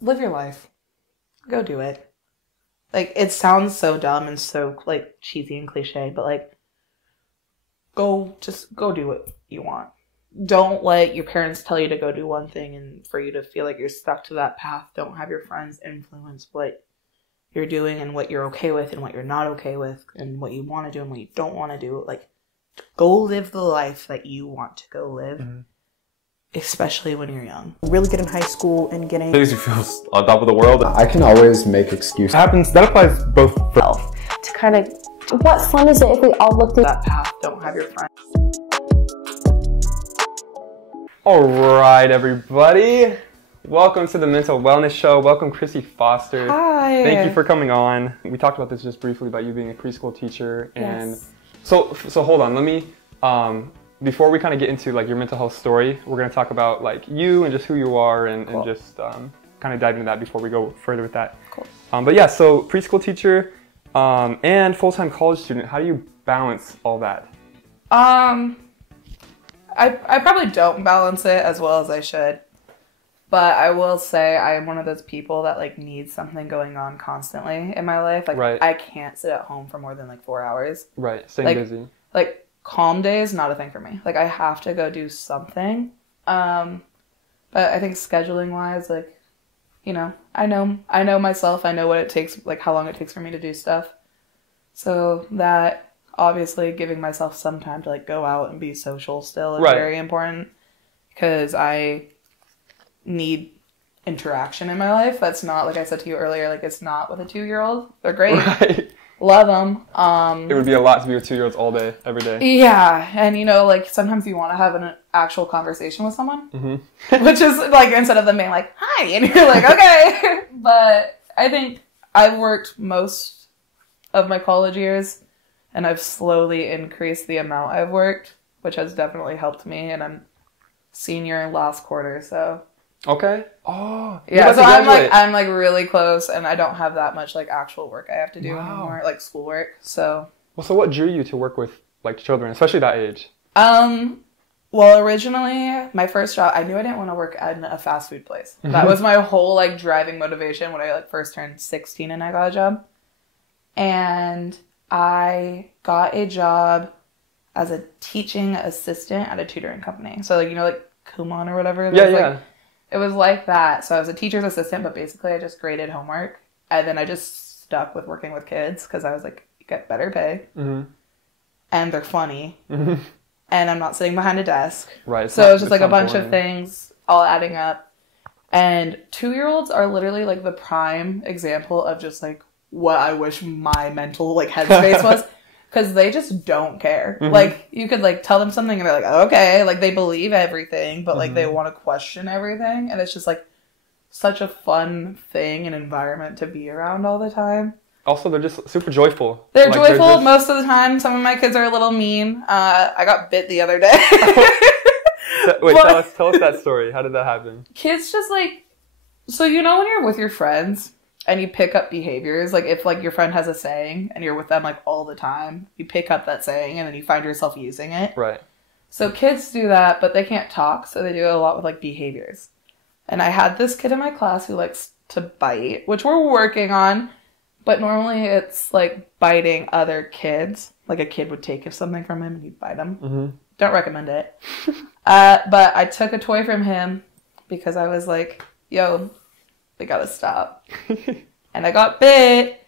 live your life. Go do it. Like, it sounds so dumb and so, like, cheesy and cliche, but, like, just go do what you want. Don't let your parents tell you to go do one thing and for you to feel like you're stuck to that path. Don't have your friends influence what you're doing and what you're okay with and what you're not okay with and what you want to do and what you don't want to do. Like, go live the life that you want to go live, especially when you're young. Really good in high school and getting... Makes you feel on top of the world. I can always make excuses. That applies both for Self. To kind of... What fun is it if we all looked at That path. Don't have your friends. All right, everybody. Welcome to the Mental Wellness Show. Welcome, Chrissy Foster. Hi. Thank you for coming on. We talked about this just briefly about you being a preschool teacher, and Yes. so hold on. Let me before we kind of get into like your mental health story, we're gonna talk about like you and just who you are, and just kind of dive into that before we go further with that. Cool. But yeah, so preschool teacher and full-time college student. How do you balance all that? I probably don't balance it as well as I should. But I will say I am one of those people that like needs something going on constantly in my life. Like Right. I can't sit at home for more than like 4 hours. Right, staying Like- busy. Like calm days, not a thing for me. Like I have to go do something. But I think scheduling wise, like, you know, I know myself. I know what it takes, like how long it takes for me to do stuff. So that obviously giving myself some time to like go out and be social still is Right. very important because I need interaction in my life. That's not, like I said to you earlier, like it's not with a 2-year-old. They're great. Right. Love them. It would be a lot to be with 2-year-olds all day, every day. Yeah, and you know, like sometimes you want to have an actual conversation with someone, Mm-hmm. which is like instead of them being like, hi, and you're like, okay. But I think I've worked most of my college years and I've slowly increased the amount I've worked, which has definitely helped me. And I'm senior last quarter, so Okay. Oh. yeah. So graduate. I'm like really close, and I don't have that much like actual work I have to do Wow. anymore, like schoolwork. So Well, so what drew you to work with like children, especially that age? well, originally my first job, I knew I didn't want to work in a fast food place. That was my whole like driving motivation when I like first turned 16 and I got a job. And I got a job as a teaching assistant at a tutoring company. So like, you know, like Kumon or whatever. Yeah, There's, yeah. Like, it was like that. So I was a teacher's assistant, but basically I just graded homework. And then I just stuck with working with kids because I was like, you get better pay. Mm-hmm. And they're funny. Mm-hmm. And I'm not sitting behind a desk. Right. So it was just like a not bunch boring. of things all adding up. And 2-year-olds are literally like the prime example of just like what I wish my mental like headspace was. Because they just don't care. Mm-hmm. Like, you could, like, tell them something and they're like, okay. Like, they believe everything, but, like, they want to question everything. And it's just, like, such a fun thing and environment to be around all the time. Also, they're just super joyful. They're Like, joyful just- most of the time. Some of my kids are a little mean. I got bit the other day. Wait, But- tell us that story. How did that happen? Kids just, like... So, you know when you're with your friends... and you pick up behaviors, like if like your friend has a saying and you're with them like all the time, you pick up that saying and then you find yourself using it. Right. So kids do that, but they can't talk, so they do it a lot with like behaviors. And I had this kid in my class who likes to bite, which we're working on, but normally it's like biting other kids. Like a kid would take something from him and he'd bite him. Mm-hmm. Don't recommend it. But I took a toy from him because I was like, yo, we gotta stop. And I got bit,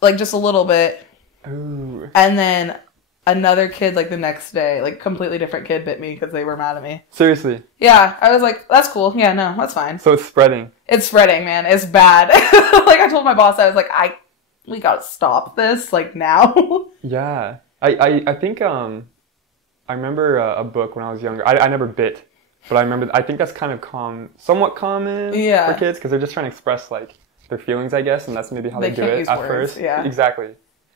like just a little bit. Ooh. And then another kid, like the next day, like completely different kid bit me because they were mad at me. Seriously. Yeah, I was like, that's cool. Yeah, no, that's fine. So it's spreading. It's spreading, man. It's bad. Like I told my boss, I was like, we gotta stop this, like now. Yeah. I think I remember a book when I was younger. I never bit. But I think that's kind of somewhat common for kids because they're just trying to express like their feelings, I guess, and that's maybe how they do can't it use at words, first. yeah. Exactly.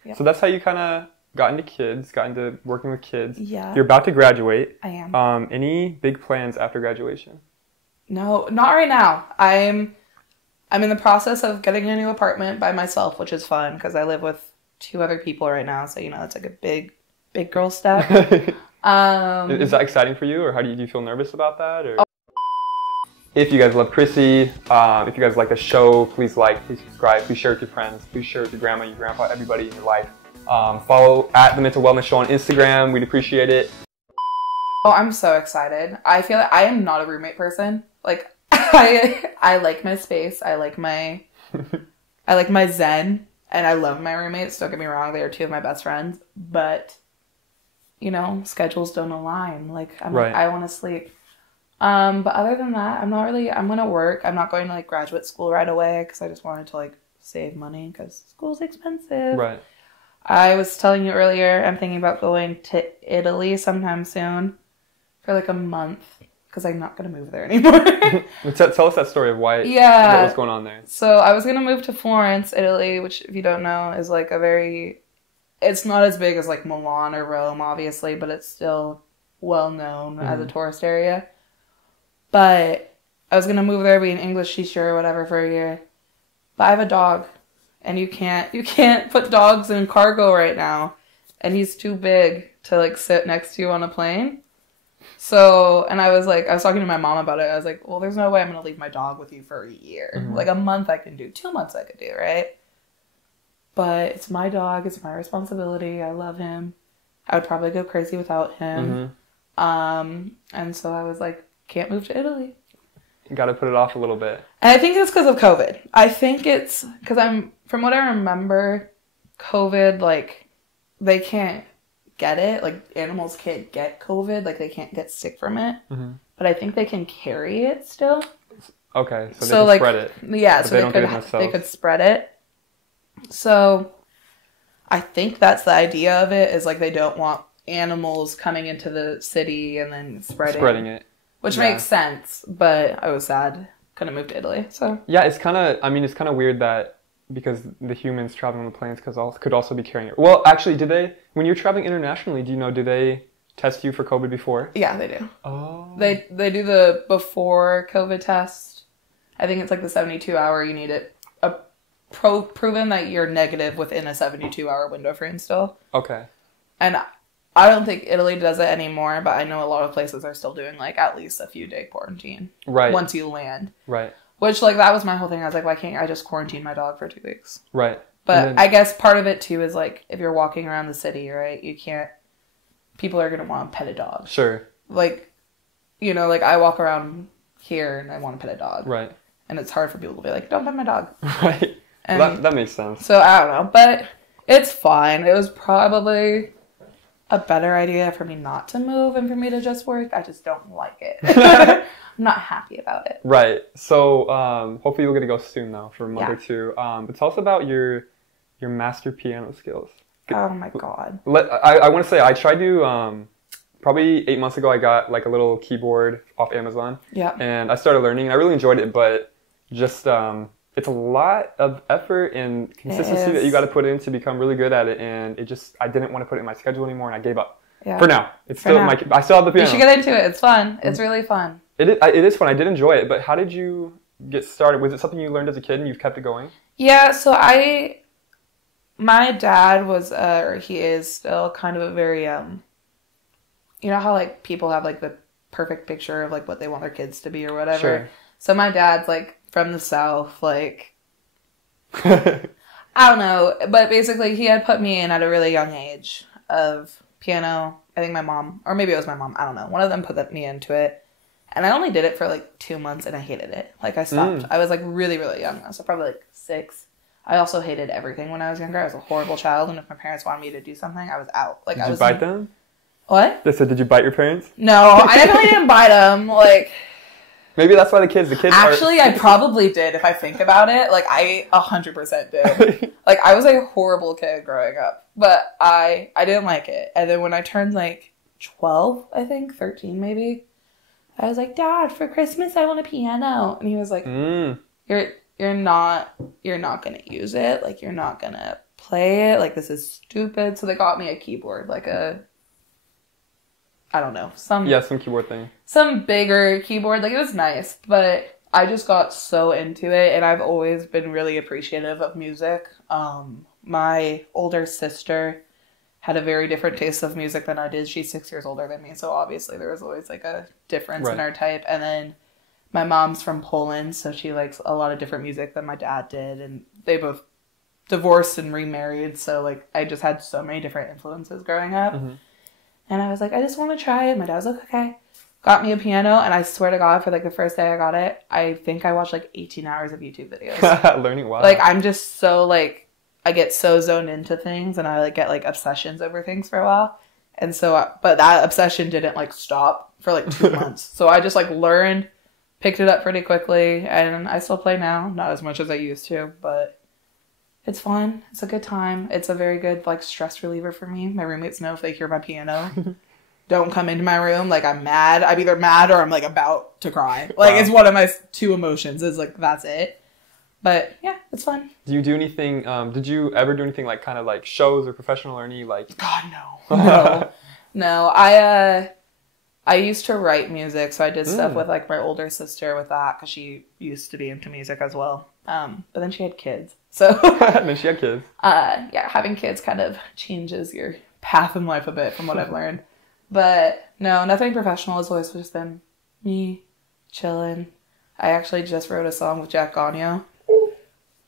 Yeah. So that's how you kind of got into working with kids. Yeah. You're about to graduate. I am. Any big plans after graduation? No, not right now. I'm in the process of getting a new apartment by myself, which is fun because I live with 2 other people right now. So, you know, it's like a big girl step. Is that exciting for you, or how do you feel nervous about that? Or If you guys love Chrissy, if you guys like the show, please like, please subscribe, please share with your friends, please share with your grandma, your grandpa, everybody in your life. Follow at The Mental Wellness Show on Instagram. We'd appreciate it. Oh, I'm so excited. I feel like I am not a roommate person. Like, I like my space. I like my zen. And I love my roommates. Don't get me wrong. They are two of my best friends. But, you know, schedules don't align. Like, like, I want to sleep. But other than that, I'm going to work. I'm not going to, like, graduate school right away because I just wanted to, like, save money because school's expensive. Right. I was telling you earlier, I'm thinking about going to Italy sometime soon for, like, a month because I'm not going to move there anymore. Tell us that story of why, what was going on there. So I was going to move to Florence, Italy, which, if you don't know, is, like, it's not as big as, like, Milan or Rome, obviously, but it's still well known as a tourist area. But I was going to move there, be an English teacher or whatever for a year. But I have a dog, and you can't put dogs in cargo right now. And he's too big to, like, sit next to you on a plane. So, and I was talking to my mom about it. I was like, well, there's no way I'm going to leave my dog with you for a year. Mm-hmm. Like, a month I can do, 2 months I could do, right? But it's my dog. It's my responsibility. I love him. I would probably go crazy without him. Mm-hmm. And so I was like, can't move to Italy. You got to put it off a little bit. And I think it's because of COVID. I think it's because from what I remember, COVID, like, they can't get it. Like, animals can't get COVID. Like, they can't get sick from it. Mm-hmm. But I think they can carry it still. Okay, so they can spread it. Yeah, so they could spread it. So I think that's the idea of it, is, like, they don't want animals coming into the city and then spreading it. Which makes sense, but I was sad. Couldn't move to Italy, so. Yeah, it's kind of weird that, because the humans traveling on the planes could also be carrying it. Well, actually, when you're traveling internationally, do they test you for COVID before? Yeah, they do. Oh. They do the before COVID test. I think it's like the 72-hour, you need it proven that you're negative within a 72-hour window frame still. Okay. And I don't think Italy does it anymore, but I know a lot of places are still doing, like, at least a few-day quarantine. Right. Once you land. Right. Which, like, that was my whole thing. I was like, why can't I just quarantine my dog for 2 weeks? Right. But I guess part of it, too, is, like, if you're walking around the city, right, people are going to want to pet a dog. Sure. Like, you know, like, I walk around here and I want to pet a dog. Right. And it's hard for people to be like, don't pet my dog. Right. And that makes sense. So, I don't know. But it's fine. It was probably a better idea for me not to move and for me to just work. I just don't like it. I'm not happy about it. Right. So, hopefully you'll get to go soon, though, for a month or two. But tell us about your master piano skills. Oh, my God. I want to say, I tried to, probably 8 months ago, I got, like, a little keyboard off Amazon. Yeah. And I started learning, and I really enjoyed it, but just, it's a lot of effort and consistency that you got to put in to become really good at it, and I didn't want to put it in my schedule anymore, and I gave up. Yeah. For now. It's still I still have the piano. You should get into it. It's fun. It's really fun. It is fun. I did enjoy it, but how did you get started? Was it something you learned as a kid and you've kept it going? Yeah, so my dad was, or he is still kind of a very, you know how, like, people have, like, the perfect picture of, like, what they want their kids to be or whatever? Sure. So my dad's, like, from the South, like, I don't know, but basically he had put me in at a really young age of piano. I think my mom, or maybe it was my mom, I don't know. One of them put me into it, and I only did it for, like, 2 months, and I hated it. Like, I stopped. I was, like, really, really young, so probably, like, 6. I also hated everything when I was younger. I was a horrible child, and if my parents wanted me to do something, I was out. Like, did you bite them? What? They said, did you bite your parents? No, I definitely didn't bite them. Like, maybe that's why the kids actually, I probably did, if I think about it. Like, I 100% did. Like, I was a horrible kid growing up. But I didn't like it. And then when I turned, like, 12, I think, 13 maybe, I was like, Dad, for Christmas, I want a piano. And he was like, you're not going to use it. Like, you're not going to play it. Like, this is stupid. So they got me a keyboard, like I don't know. Some keyboard thing. Some bigger keyboard. Like, it was nice, but I just got so into it, and I've always been really appreciative of music. My older sister had a very different taste of music than I did. She's 6 years older than me, so obviously there was always, like, a difference in our type. And then My mom's from Poland, so she likes a lot of different music than my dad did, and they both divorced and remarried, so like I just had so many different influences growing up. And I was like, I just want to try it. My dad was like, okay. Got me a piano, and I swear to God, for like the first day I got it, I think I watched like 18 hours of YouTube videos. Learning, wow. Like, I'm just so like, I get so zoned into things, and I like get like obsessions over things for a while. And so, but that obsession didn't like stop for like 2 months. So I just like learned, picked it up pretty quickly, and I still play now. Not as much as I used to, but it's fun. It's a good time. It's a very good like stress reliever for me. My roommates know if they hear my piano. Don't come into my room. Like, I'm mad. I'm either mad or I'm like about to cry. Like, It's one of my 2 emotions. Is like, that's it. But yeah, it's fun. Do you do anything, did you ever do anything like kind of like shows or professional or any like? God, no. No. I used to write music. So I did stuff with like my older sister with that, because she used to be into music as well. But then she had kids. So. Then she had kids. Yeah, having kids kind of changes your path in life a bit from what I've learned. But no, nothing professional. It's always just been me chilling. I actually just wrote a song with Jack Gagno.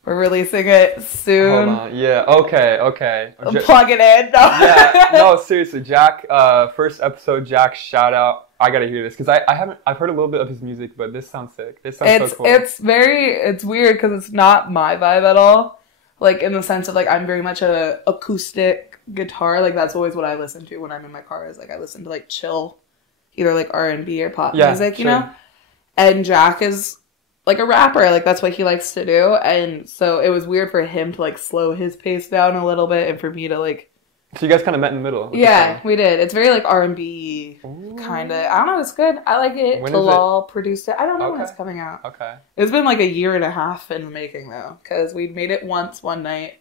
We're releasing it soon. Hold on. Yeah. Okay. Plug it in. No. Yeah. No, seriously, Jack. First episode, Jack. Shout out. I gotta hear this because I've heard a little bit of his music, but this sounds sick. This sounds so cool. It's weird because it's not my vibe at all. Like, in the sense of like, I'm very much a acoustic guitar. Like, that's always what I listen to when I'm in my car, is like I listen to like chill, either like R&B or pop music, you know. And Jack is like a rapper. Like, that's what he likes to do. And so it was weird for him to like slow his pace down a little bit, and for me to like. So you guys kind of met in the middle. Yeah, we did. It's very like R&B kind of. I don't know. It's good. I like it. Talal produced it. I don't know when it's coming out. Okay. It's been like a year and a half in the making though, because we made it once one night,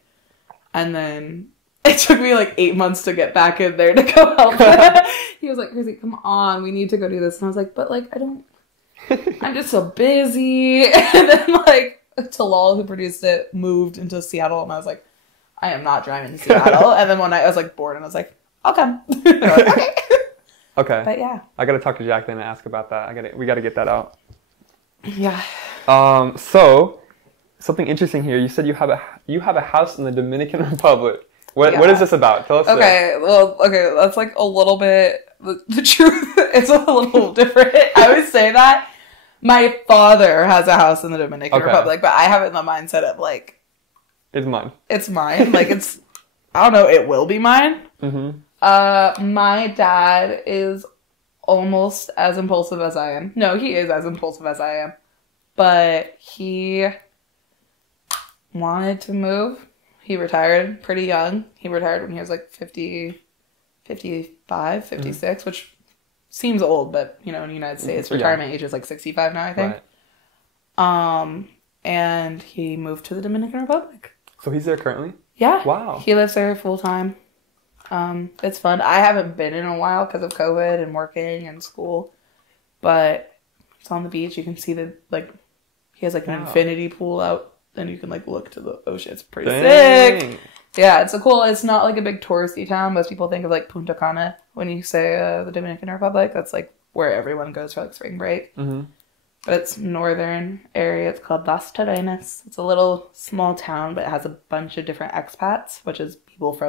and then it took me like 8 months to get back in there to go help. He was like, Chrissy, come on, we need to go do this. And I was like, but like, I don't. I'm just so busy. And then like Talal, who produced it, moved into Seattle, and I was like, I am not driving to Seattle. And then one night I was like bored, and I was like, I'll come. Like, okay. Okay. But yeah. I gotta talk to Jack then and ask about that. We gotta get that out. Yeah. So something interesting here. You said you have a house in the Dominican Republic. What is this about? Tell us. Okay, that's like a little bit the truth. It's a little different. I always say that. My father has a house in the Dominican Republic, but I have it in the mindset of like, it's mine. It's mine. Like, it's, I don't know, it will be mine. My dad is almost as impulsive as I am. No, he is as impulsive as I am. But he wanted to move. He retired pretty young. He retired when he was like 50, 55, 56, which seems old, but, you know, in the United States, retirement age is like 65 now, I think. Right. And he moved to the Dominican Republic. So he's there currently? Yeah. Wow. He lives there full time. It's fun. I haven't been in a while because of COVID and working and school, but it's on the beach. You can see he has like an infinity pool out, and you can like look to the ocean. It's pretty sick. Yeah, it's not like a big touristy town. Most people think of like Punta Cana when you say the Dominican Republic. That's like where everyone goes for like spring break. But it's northern area. It's called Las Terrenas. It's a little small town, but it has a bunch of different expats, which is people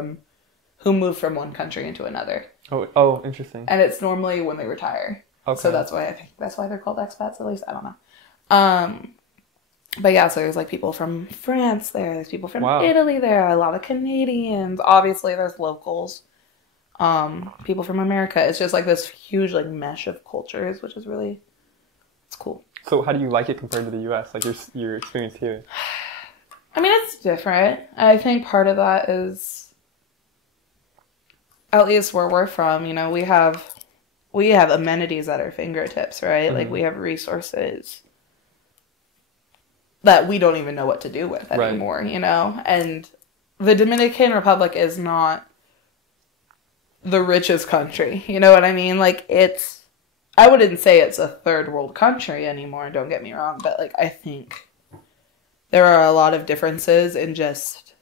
who move from one country into another. Oh, interesting. And it's normally when they retire. Okay. So that's why they're called expats, at least. I don't know. But yeah, so there's like people from France there. There's people from Italy there. A lot of Canadians. Obviously, there's locals. People from America. It's just like this huge like mesh of cultures, which is really... It's cool. So how do you like it compared to the U.S.? Like your experience here? I mean, it's different. I think part of that is, at least where we're from, you know, we have amenities at our fingertips, right? Like we have resources that we don't even know what to do with anymore, you know? And the Dominican Republic is not the richest country. You know what I mean? Like, I wouldn't say it's a third world country anymore, don't get me wrong, but like I think there are a lot of differences in just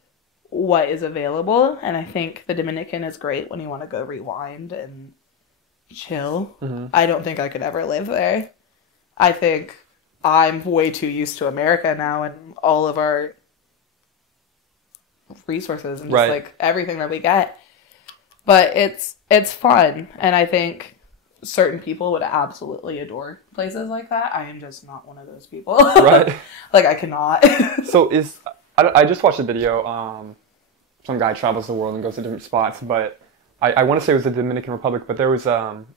what is available, and I think the Dominican is great when you want to go rewind and chill. I don't think I could ever live there. I think I'm way too used to America now and all of our resources and just like everything that we get. But it's fun, and I think certain people would absolutely adore places like that. I am just not one of those people. Right. Like, I cannot. So I just watched a video. Some guy travels the world and goes to different spots, but I want to say it was the Dominican Republic, but there was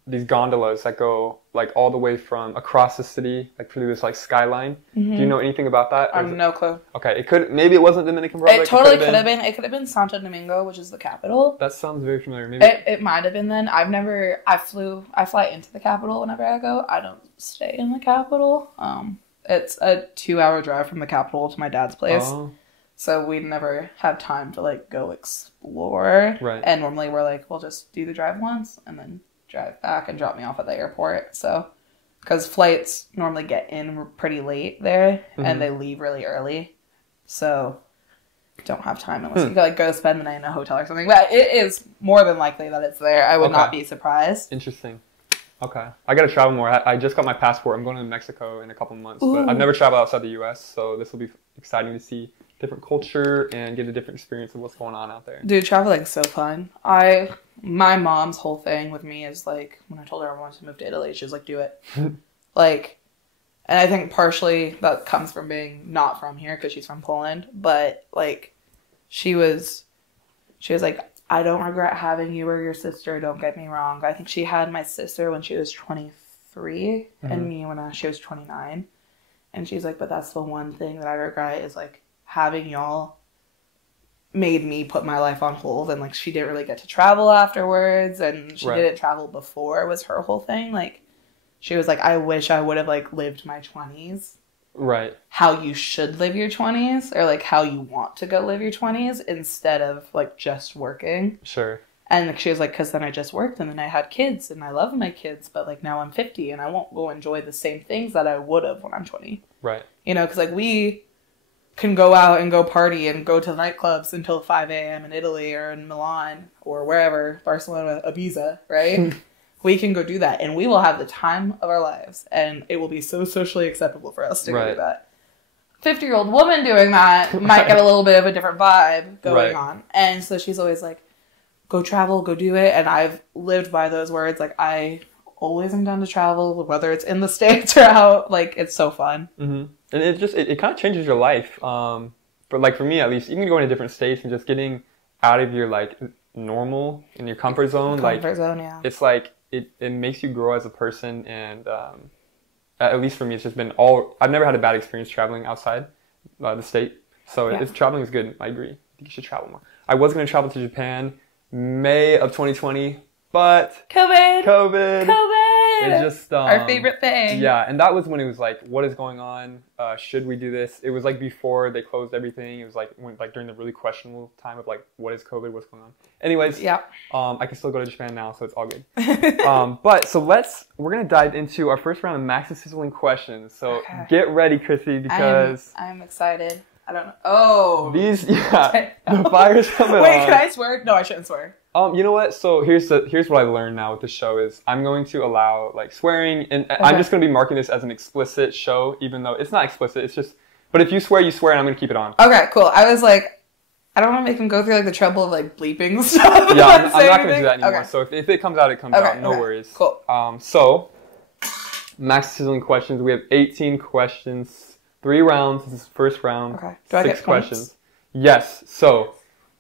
these gondolas that go like all the way from across the city, like through this like skyline. Mm-hmm. Do you know anything about that? I have no clue. Okay, maybe it wasn't Dominican Republic. It totally could have been. It could have been Santo Domingo, which is the capital. That sounds very familiar. Maybe it might have been then. I fly into the capital whenever I go. I don't stay in the capital. It's a 2-hour drive from the capital to my dad's place. Oh. So we never have time to like go explore. Right. And normally we're like, we'll just do the drive once and then drive back and drop me off at the airport. So, because flights normally get in pretty late there and they leave really early. So, don't have time unless you like go spend the night in a hotel or something. But it is more than likely that it's there. I would not be surprised. Interesting. Okay. I got to travel more. I just got my passport. I'm going to Mexico in a couple of months. But I've never traveled outside the U.S., so this will be exciting to see different culture and get a different experience of what's going on out there. Dude, traveling is so fun. My mom's whole thing with me is like, when I told her I wanted to move to Italy, she was like, do it. Like, and I think partially that comes from being not from here because she's from Poland, but like, she was like, I don't regret having you or your sister, don't get me wrong. I think she had my sister when she was 23 and me when she was 29. And she's like, but that's the one thing that I regret is like, having y'all made me put my life on hold. And like, she didn't really get to travel afterwards, and she didn't travel before was her whole thing. Like, she was like, I wish I would have like lived my 20s how you should live your 20s, or like how you want to go live your 20s, instead of like just working. Sure. And like, she was like, because then I just worked and then I had kids and I love my kids, but like now I'm 50 and I won't go enjoy the same things that I would have when I'm 20. Right. You know, because like we can go out and go party and go to nightclubs until 5 a.m. in Italy or in Milan or wherever, Barcelona, Ibiza, right? We can go do that, and we will have the time of our lives, and it will be so socially acceptable for us to go do that. 50-year-old woman doing that might get a little bit of a different vibe going on. And so she's always like, go travel, go do it. And I've lived by those words. Like, I always am down to travel, whether it's in the States or out. Like, it's so fun. Mm-hmm. And it kind of changes your life. But like for me, at least, even going to different states and just getting out of your like normal in your comfort zone. It's like it makes you grow as a person. And at least for me, it's just been I've never had a bad experience traveling outside the state. So traveling is good. I agree. I think you should travel more. I was going to travel to Japan May of 2020, but COVID. It's just our favorite thing. Yeah, and that was when it was like, what is going on? Should we do this? It was like before they closed everything. It was like during the really questionable time of like, what is COVID? What's going on? Anyways, I can still go to Japan now, so it's all good. But so we're gonna dive into our first round of Max's Sizzling questions. So get ready, Chrissy, because I'm excited. I don't know. Oh, the fire's coming on. Wait, can I swear? No, I shouldn't swear. You know what? So here's what I learned now with the show is I'm going to allow like swearing, and I'm just going to be marking this as an explicit show, even though it's not explicit. It's just, but if you swear, you swear, and I'm going to keep it on. Okay, cool. I was like, I don't want to make him go through like the trouble of like bleeping stuff. Yeah, I'm not going to do that anymore. Okay. So if it comes out, it comes out. No worries. Cool. So Max Sizzling questions. We have 18 questions, 3 rounds. This is the first round. Okay. Do 6 I get questions? Points? Yes. So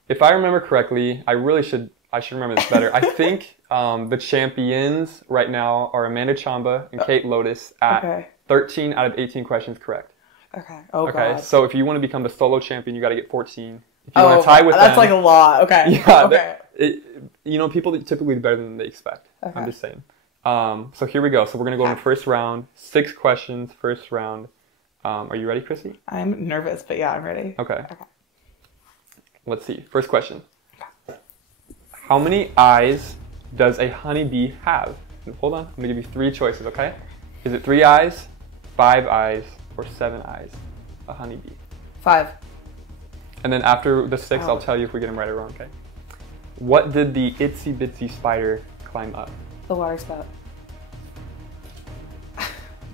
if I remember correctly, I should remember this better. I think the champions right now are Amanda Chamba and Kate Lotus at 13 out of 18 questions correct. Okay. Oh, okay. God. So if you want to become the solo champion, you got to get 14. If you want to tie with them, that's like a lot. Okay. Yeah. Okay. People typically do better than they expect. Okay. I'm just saying. So here we go. So we're going to go in the first round. 6 questions, first round. Are you ready, Chrissy? I'm nervous, but yeah, I'm ready. Okay. Let's see. First question. How many eyes does a honeybee have? Hold on. I'm going to give you 3 choices, okay? Is it 3 eyes, 5 eyes, or 7 eyes? A honeybee. 5. And then after the 6, I'll tell you if we get them right or wrong, okay? What did the itsy bitsy spider climb up? The water spout.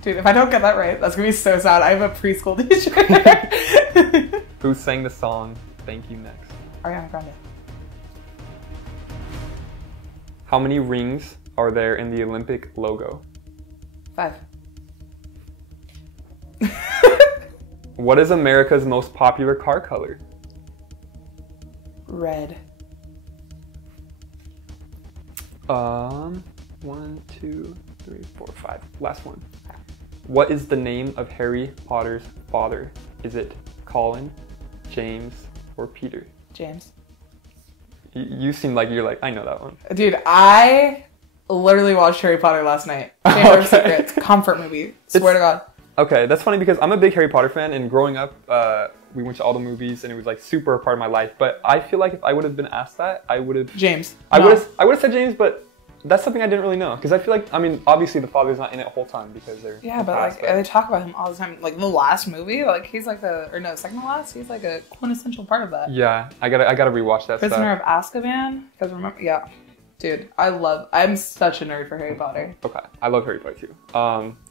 Dude, if I don't get that right, that's gonna be so sad. I have a preschool teacher. Who sang the song Thank You Next? Ariana Grande. How many rings are there in the Olympic logo? 5. What is America's most popular car color? Red. 1, 2, 3, 4, 5. Last one. What is the name of Harry Potter's father? Is it Colin, James, or Peter? James. You seem like you're like, I know that one. Dude, I literally watched Harry Potter last night. Chamber of Secrets. Comfort movie. Swear to God. Okay, that's funny because I'm a big Harry Potter fan, and growing up, we went to all the movies, and it was like super a part of my life. But I feel like if I would have been asked that, I would have James. I would have said James, but that's something I didn't really know because I feel like, I mean, obviously the father's not in it the whole time because they're but like they talk about him all the time. Like the last movie, like he's like second to last, he's like a quintessential part of that. Yeah, I gotta rewatch that. Prisoner of Azkaban, because remember, dude, I'm such a nerd for Harry Potter. Okay, I love Harry Potter too.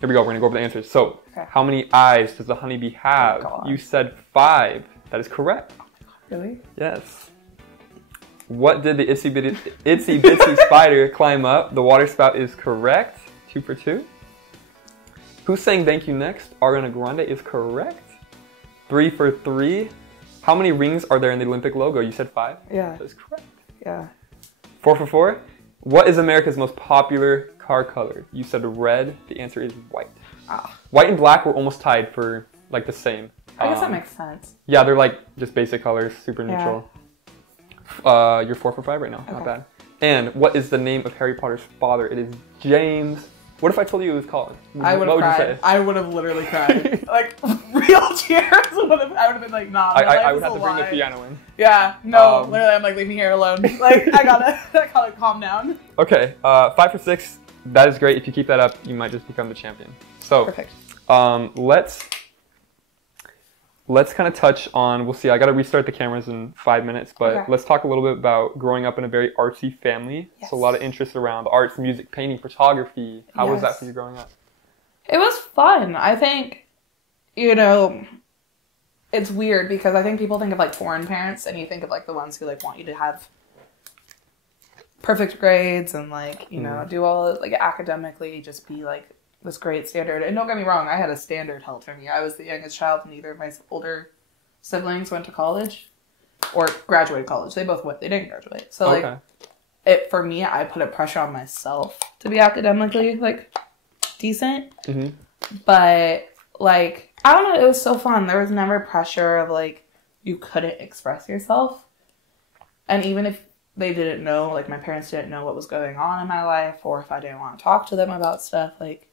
Here we go. We're gonna go over the answers. So, How many eyes does the honeybee have? Oh, you said 5. That is correct. Oh my God, really? Yes. What did the itsy bitsy spider climb up? The water spout is correct. 2 for 2. Who sang Thank You Next? Ariana Grande is correct. 3 for 3. How many rings are there in the Olympic logo? You said 5? Yeah. That is correct. Yeah. 4 for 4. What is America's most popular car color? You said red. The answer is white. White and black were almost tied for like the same. I guess that makes sense. Yeah, they're like just basic colors, super neutral. You're 4 for 5 right now. Okay. Not bad. And what is the name of Harry Potter's father? It is James. What if I told you it was Colin? I would have cried. I would have literally cried. Like real tears. I would have been like, nah. I would have to bring the piano in. Yeah. No. Literally, I'm like, leave me here alone. Like I gotta calm down. Okay. 5 for 6. That is great. If you keep that up, you might just become the champion. So, perfect. Let's kind of touch on, we'll see, I got to restart the cameras in 5 minutes, but let's talk a little bit about growing up in a very artsy family. Yes. So a lot of interest around arts, music, painting, photography. How was that for you growing up? It was fun. I think, it's weird because I think people think of like foreign parents and you think of like the ones who like want you to have perfect grades and like, do all like academically just be like this great standard. And don't get me wrong, I had a standard held for me. I was the youngest child, and neither of my older siblings went to college or graduated college. They both went. They didn't graduate. So for me, I put a pressure on myself to be academically like decent. Mm-hmm. But like, I don't know, it was so fun. There was never pressure of like you couldn't express yourself. And even if they didn't know, like my parents didn't know what was going on in my life, or if I didn't want to talk to them about stuff, like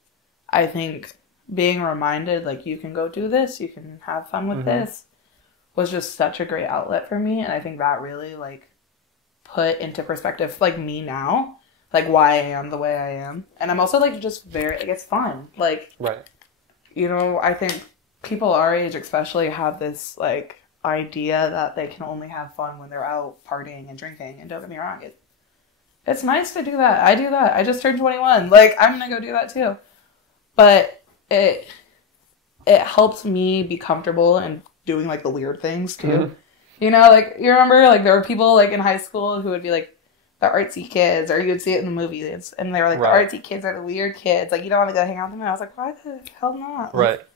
I think being reminded, like, you can go do this, you can have fun with this, was just such a great outlet for me. And I think that really, like, put into perspective, like, me now, like, why I am the way I am. And I'm also, like, just very, like, it's fun. Like, I think people our age especially have this, like, idea that they can only have fun when they're out partying and drinking. And don't get me wrong, it's nice to do that. I do that. I just turned 21. Like, I'm gonna go do that, too. But it helped me be comfortable and doing like the weird things too. Mm-hmm. Like you remember like there were people like in high school who would be like the artsy kids, or you would see it in the movies, and they were like the artsy kids are the weird kids. Like you don't want to go hang out with them. And I was like, why the hell not? Like,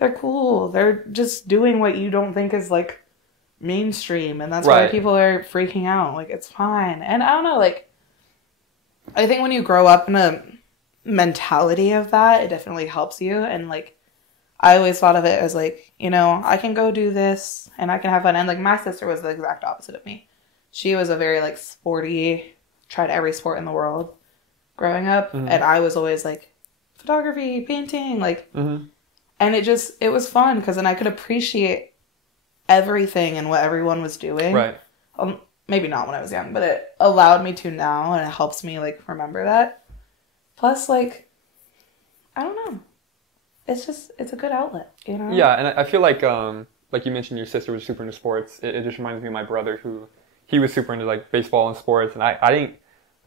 they're cool. They're just doing what you don't think is like mainstream, and that's why people are freaking out. Like it's fine. And I don't know. Like I think when you grow up in a mentality of that, it definitely helps you. And like I always thought of it as like, I can go do this and I can have fun. And like my sister was the exact opposite of me. She was a very like sporty, tried every sport in the world growing up. Mm-hmm. And I was always like photography, painting, like and it was fun because then I could appreciate everything and what everyone was doing. Maybe not when I was young, but it allowed me to now, and it helps me like remember that. Plus, like, I don't know. It's a good outlet, Yeah, and I feel like you mentioned your sister was super into sports. It just reminds me of my brother he was super into, like, baseball and sports. And I didn't,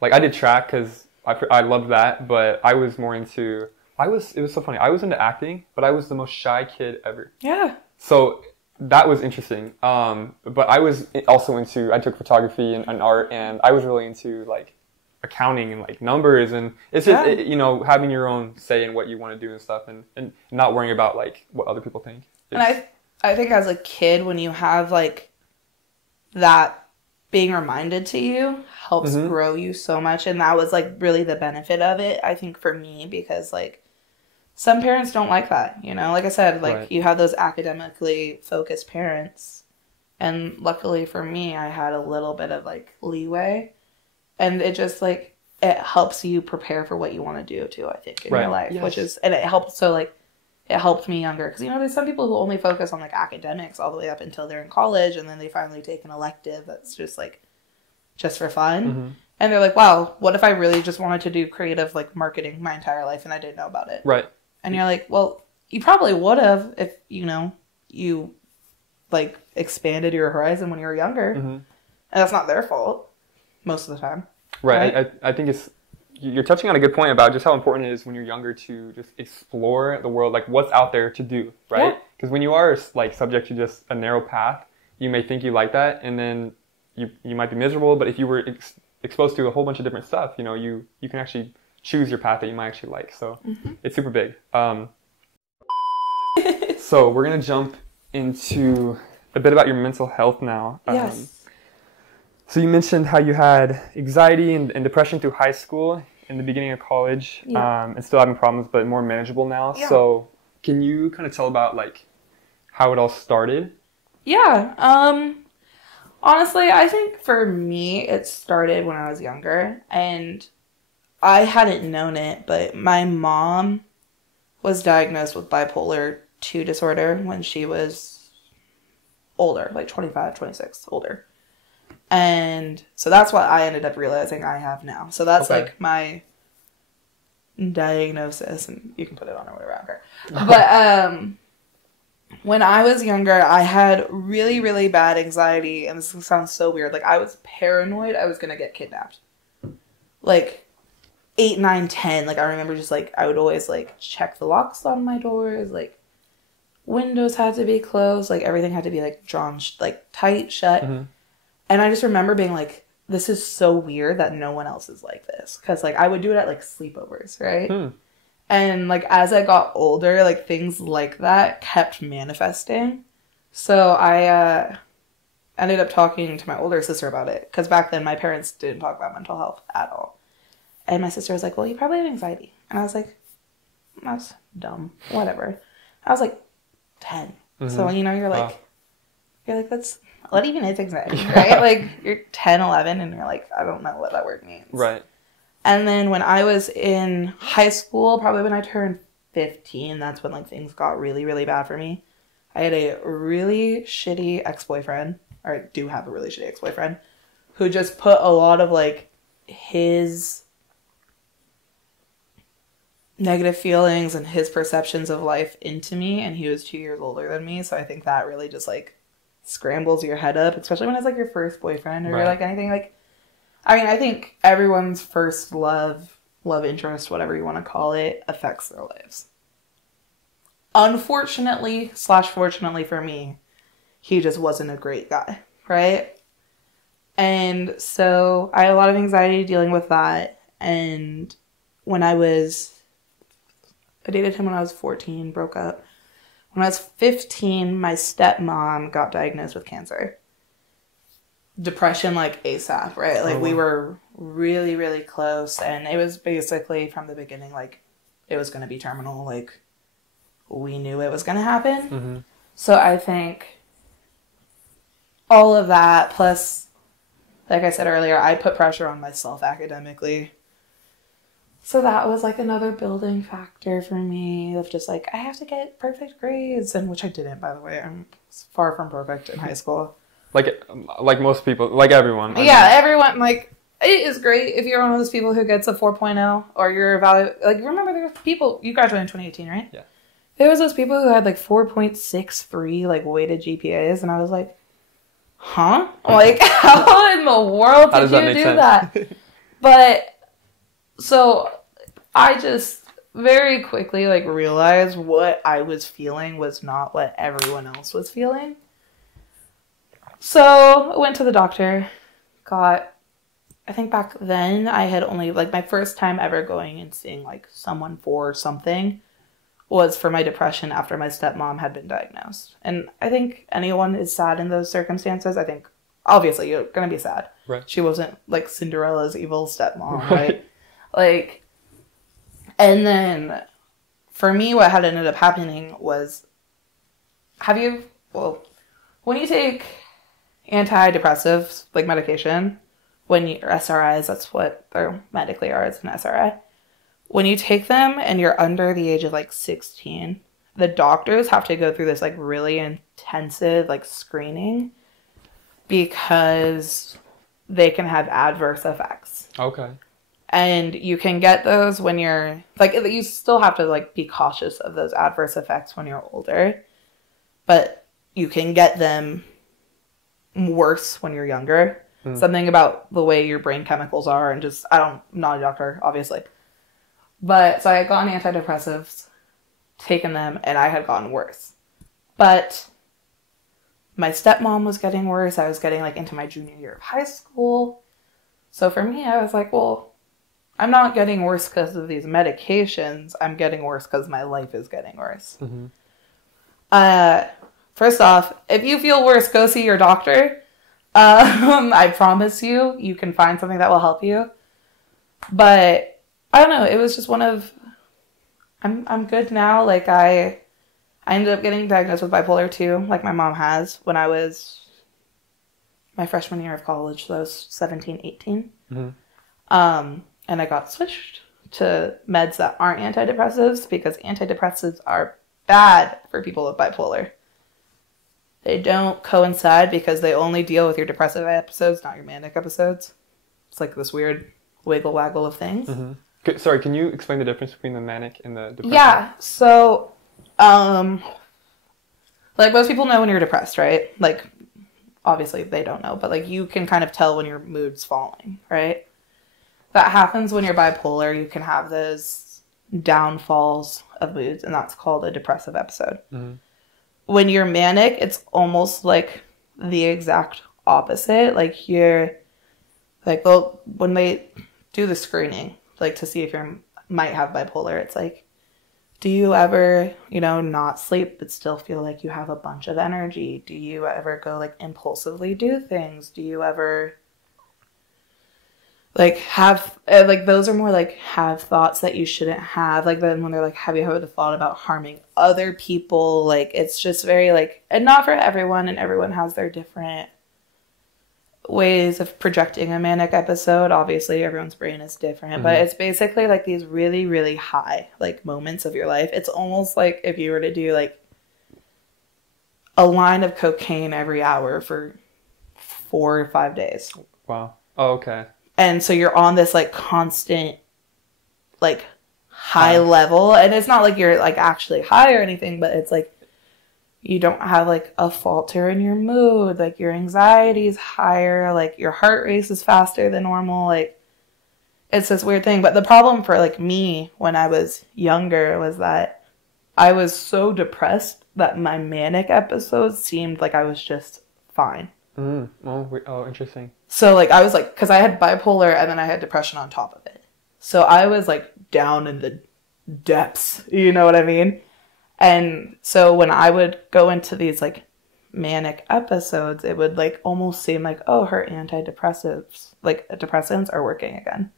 like, I did track because I loved that. But I was more into, it was so funny. I was into acting, but I was the most shy kid ever. Yeah. So that was interesting. But I was also I took photography and art, and I was really into like accounting and like numbers, and it's just, having your own say in what you want to do and stuff, and not worrying about like what other people think. And I think as a kid, when you have like that being reminded to you helps grow you so much. And that was like really the benefit of it, I think, for me, because like some parents don't like that, like I said, like you have those academically focused parents, and luckily for me, I had a little bit of like leeway, and it just like, it helps you prepare for what you want to do too, I think, in your life, which is, and it helps. So like, it helped me younger, because there's some people who only focus on like academics all the way up until they're in college, and then they finally take an elective that's just like just for fun, and they're like, wow, what if I really just wanted to do creative like marketing my entire life and I didn't know about it, and you're like, well, you probably would have if you like expanded your horizon when you were younger, and that's not their fault most of the time, right? I think you're touching on a good point about just how important it is when you're younger to just explore the world, like what's out there to do, right? Because when you are like subject to just a narrow path, you may think you like that, and then you might be miserable. But if you were exposed to a whole bunch of different stuff, you can actually choose your path that you might actually like. So it's super big. So we're gonna jump into a bit about your mental health now. Yes. So you mentioned how you had anxiety and depression through high school, in the beginning of college, and still having problems, but more manageable now. Yeah. So can you kind of tell about like how it all started? Yeah. Honestly, I think for me, it started when I was younger, and I hadn't known it, but my mom was diagnosed with bipolar 2 disorder when she was older, like 25, 26, older. And so that's what I ended up realizing I have now. So that's like my diagnosis, and you can put it on or whatever, I don't care. But when I was younger, I had really, really bad anxiety, and this sounds so weird. Like, I was paranoid I was going to get kidnapped. Like, 8, 9, 10. Like, I remember just, like, I would always, like, check the locks on my doors. Like, windows had to be closed. Like, everything had to be, like, drawn, tight, shut. And I just remember being like, this is so weird that no one else is like this. Because, like, I would do it at, like, sleepovers, right? And, like, as I got older, like, things like that kept manifesting. So I ended up talking to my older sister about it. Because back then, my parents didn't talk about mental health at all. And my sister was like, well, you probably have anxiety. And I was like, that's dumb. Whatever. I was, like, 10. So, you're like, that's... What even is anxiety, right? Like, you're 10, 11, and you're like, I don't know what that word means. Right. And then when I was in high school, probably when I turned 15, that's when, like, things got really, really bad for me. I had a really shitty ex-boyfriend, or I do have a really shitty ex-boyfriend, who just put a lot of, like, his negative feelings and his perceptions of life into me, and he was 2 years older than me, so I think that really just, like, scrambles your head up, especially when it's like your first boyfriend or like anything. Like, I mean, I think everyone's first love interest, whatever you want to call it, affects their lives. Unfortunately / fortunately for me, he just wasn't a great guy, right? And so I had a lot of anxiety dealing with that. And when I dated him when I was 14, broke up. When I was 15, my stepmom got diagnosed with cancer. Depression, like, ASAP, right? Like, we were really, really close. And it was basically, from the beginning, like, it was going to be terminal. Like, we knew it was going to happen. So I think all of that, plus, like I said earlier, I put pressure on myself academically. So that was, like, another building factor for me of just, like, I have to get perfect grades, and which I didn't, by the way. I'm far from perfect in high school. Like most people, like everyone. Everyone, like, it is great if you're one of those people who gets a 4.0, or you're like, remember there were people, you graduated in 2018, right? Yeah. There was those people who had, like, 4.63, like, weighted GPAs, and I was like, huh? Like, how in the world did you do that? But... So, I just very quickly, like, realized what I was feeling was not what everyone else was feeling. So, I went to the doctor, I think back then, I had only, like, my first time ever going and seeing, like, someone for something was for my depression after my stepmom had been diagnosed. And I think anyone is sad in those circumstances. I think, obviously, you're going to be sad. Right. She wasn't, like, Cinderella's evil stepmom, right? Like, and then, for me, what had ended up happening was, when you take antidepressives, like medication, or SRIs, that's what they medically are, it's an SRI. When you take them and you're under the age of, like, 16, the doctors have to go through this, like, really intensive, like, screening because they can have adverse effects. Okay. And you can get those when you're, like, you still have to, like, be cautious of those adverse effects when you're older. But you can get them worse when you're younger. Something about the way your brain chemicals are and just, I'm not a doctor, obviously. But, so I had gotten antidepressives, taken them, and I had gotten worse. But my stepmom was getting worse. I was getting, like, into my junior year of high school. So for me, I was like, well, I'm not getting worse because of these medications. I'm getting worse because my life is getting worse. Mm-hmm. First off, if you feel worse, go see your doctor. I promise you can find something that will help you. But I don't know. It was just I'm good now. Like, I ended up getting diagnosed with bipolar 2, like my mom has, when I was my freshman year of college. So I was 17, 18. Mm-hmm. And I got switched to meds that aren't antidepressives because antidepressives are bad for people with bipolar. They don't coincide because they only deal with your depressive episodes, not your manic episodes. It's like this weird wiggle waggle of things. Mm-hmm. Sorry, can you explain the difference between the manic and the depressive? Yeah, so, like, most people know when you're depressed, right? Like, obviously they don't know, but, like, you can kind of tell when your mood's falling, right? That happens when you're bipolar. You can have those downfalls of moods, and that's called a depressive episode. Mm-hmm. When you're manic, it's almost like the exact opposite. Like, you're, like, well, when they do the screening, like, to see if you might have bipolar, it's like, do you ever, not sleep but still feel like you have a bunch of energy? Do you ever go, like, impulsively do things? Do you ever, like, have, like, those are more, like, have thoughts that you shouldn't have. Like, then when they're like, have you ever thought about harming other people? Like, it's just very, like, and not for everyone, and everyone has their different ways of projecting a manic episode. Obviously, everyone's brain is different, mm-hmm. but it's basically, like, these really, really high, like, moments of your life. It's almost like if you were to do, like, a line of cocaine every hour for 4 or 5 days. Wow. Oh, okay. And so you're on this, like, constant, like, high level. And it's not like you're, like, actually high or anything, but it's like you don't have, like, a falter in your mood. Like, your anxiety is higher. Like, your heart rate is faster than normal. Like, it's this weird thing. But the problem for, like, me when I was younger was that I was so depressed that my manic episodes seemed like I was just fine. Oh, interesting. So, like, I was, like, because I had bipolar and then I had depression on top of it. So I was, like, down in the depths, you know what I mean? And so when I would go into these, like, manic episodes, it would, like, almost seem like, oh, her antidepressants are working again.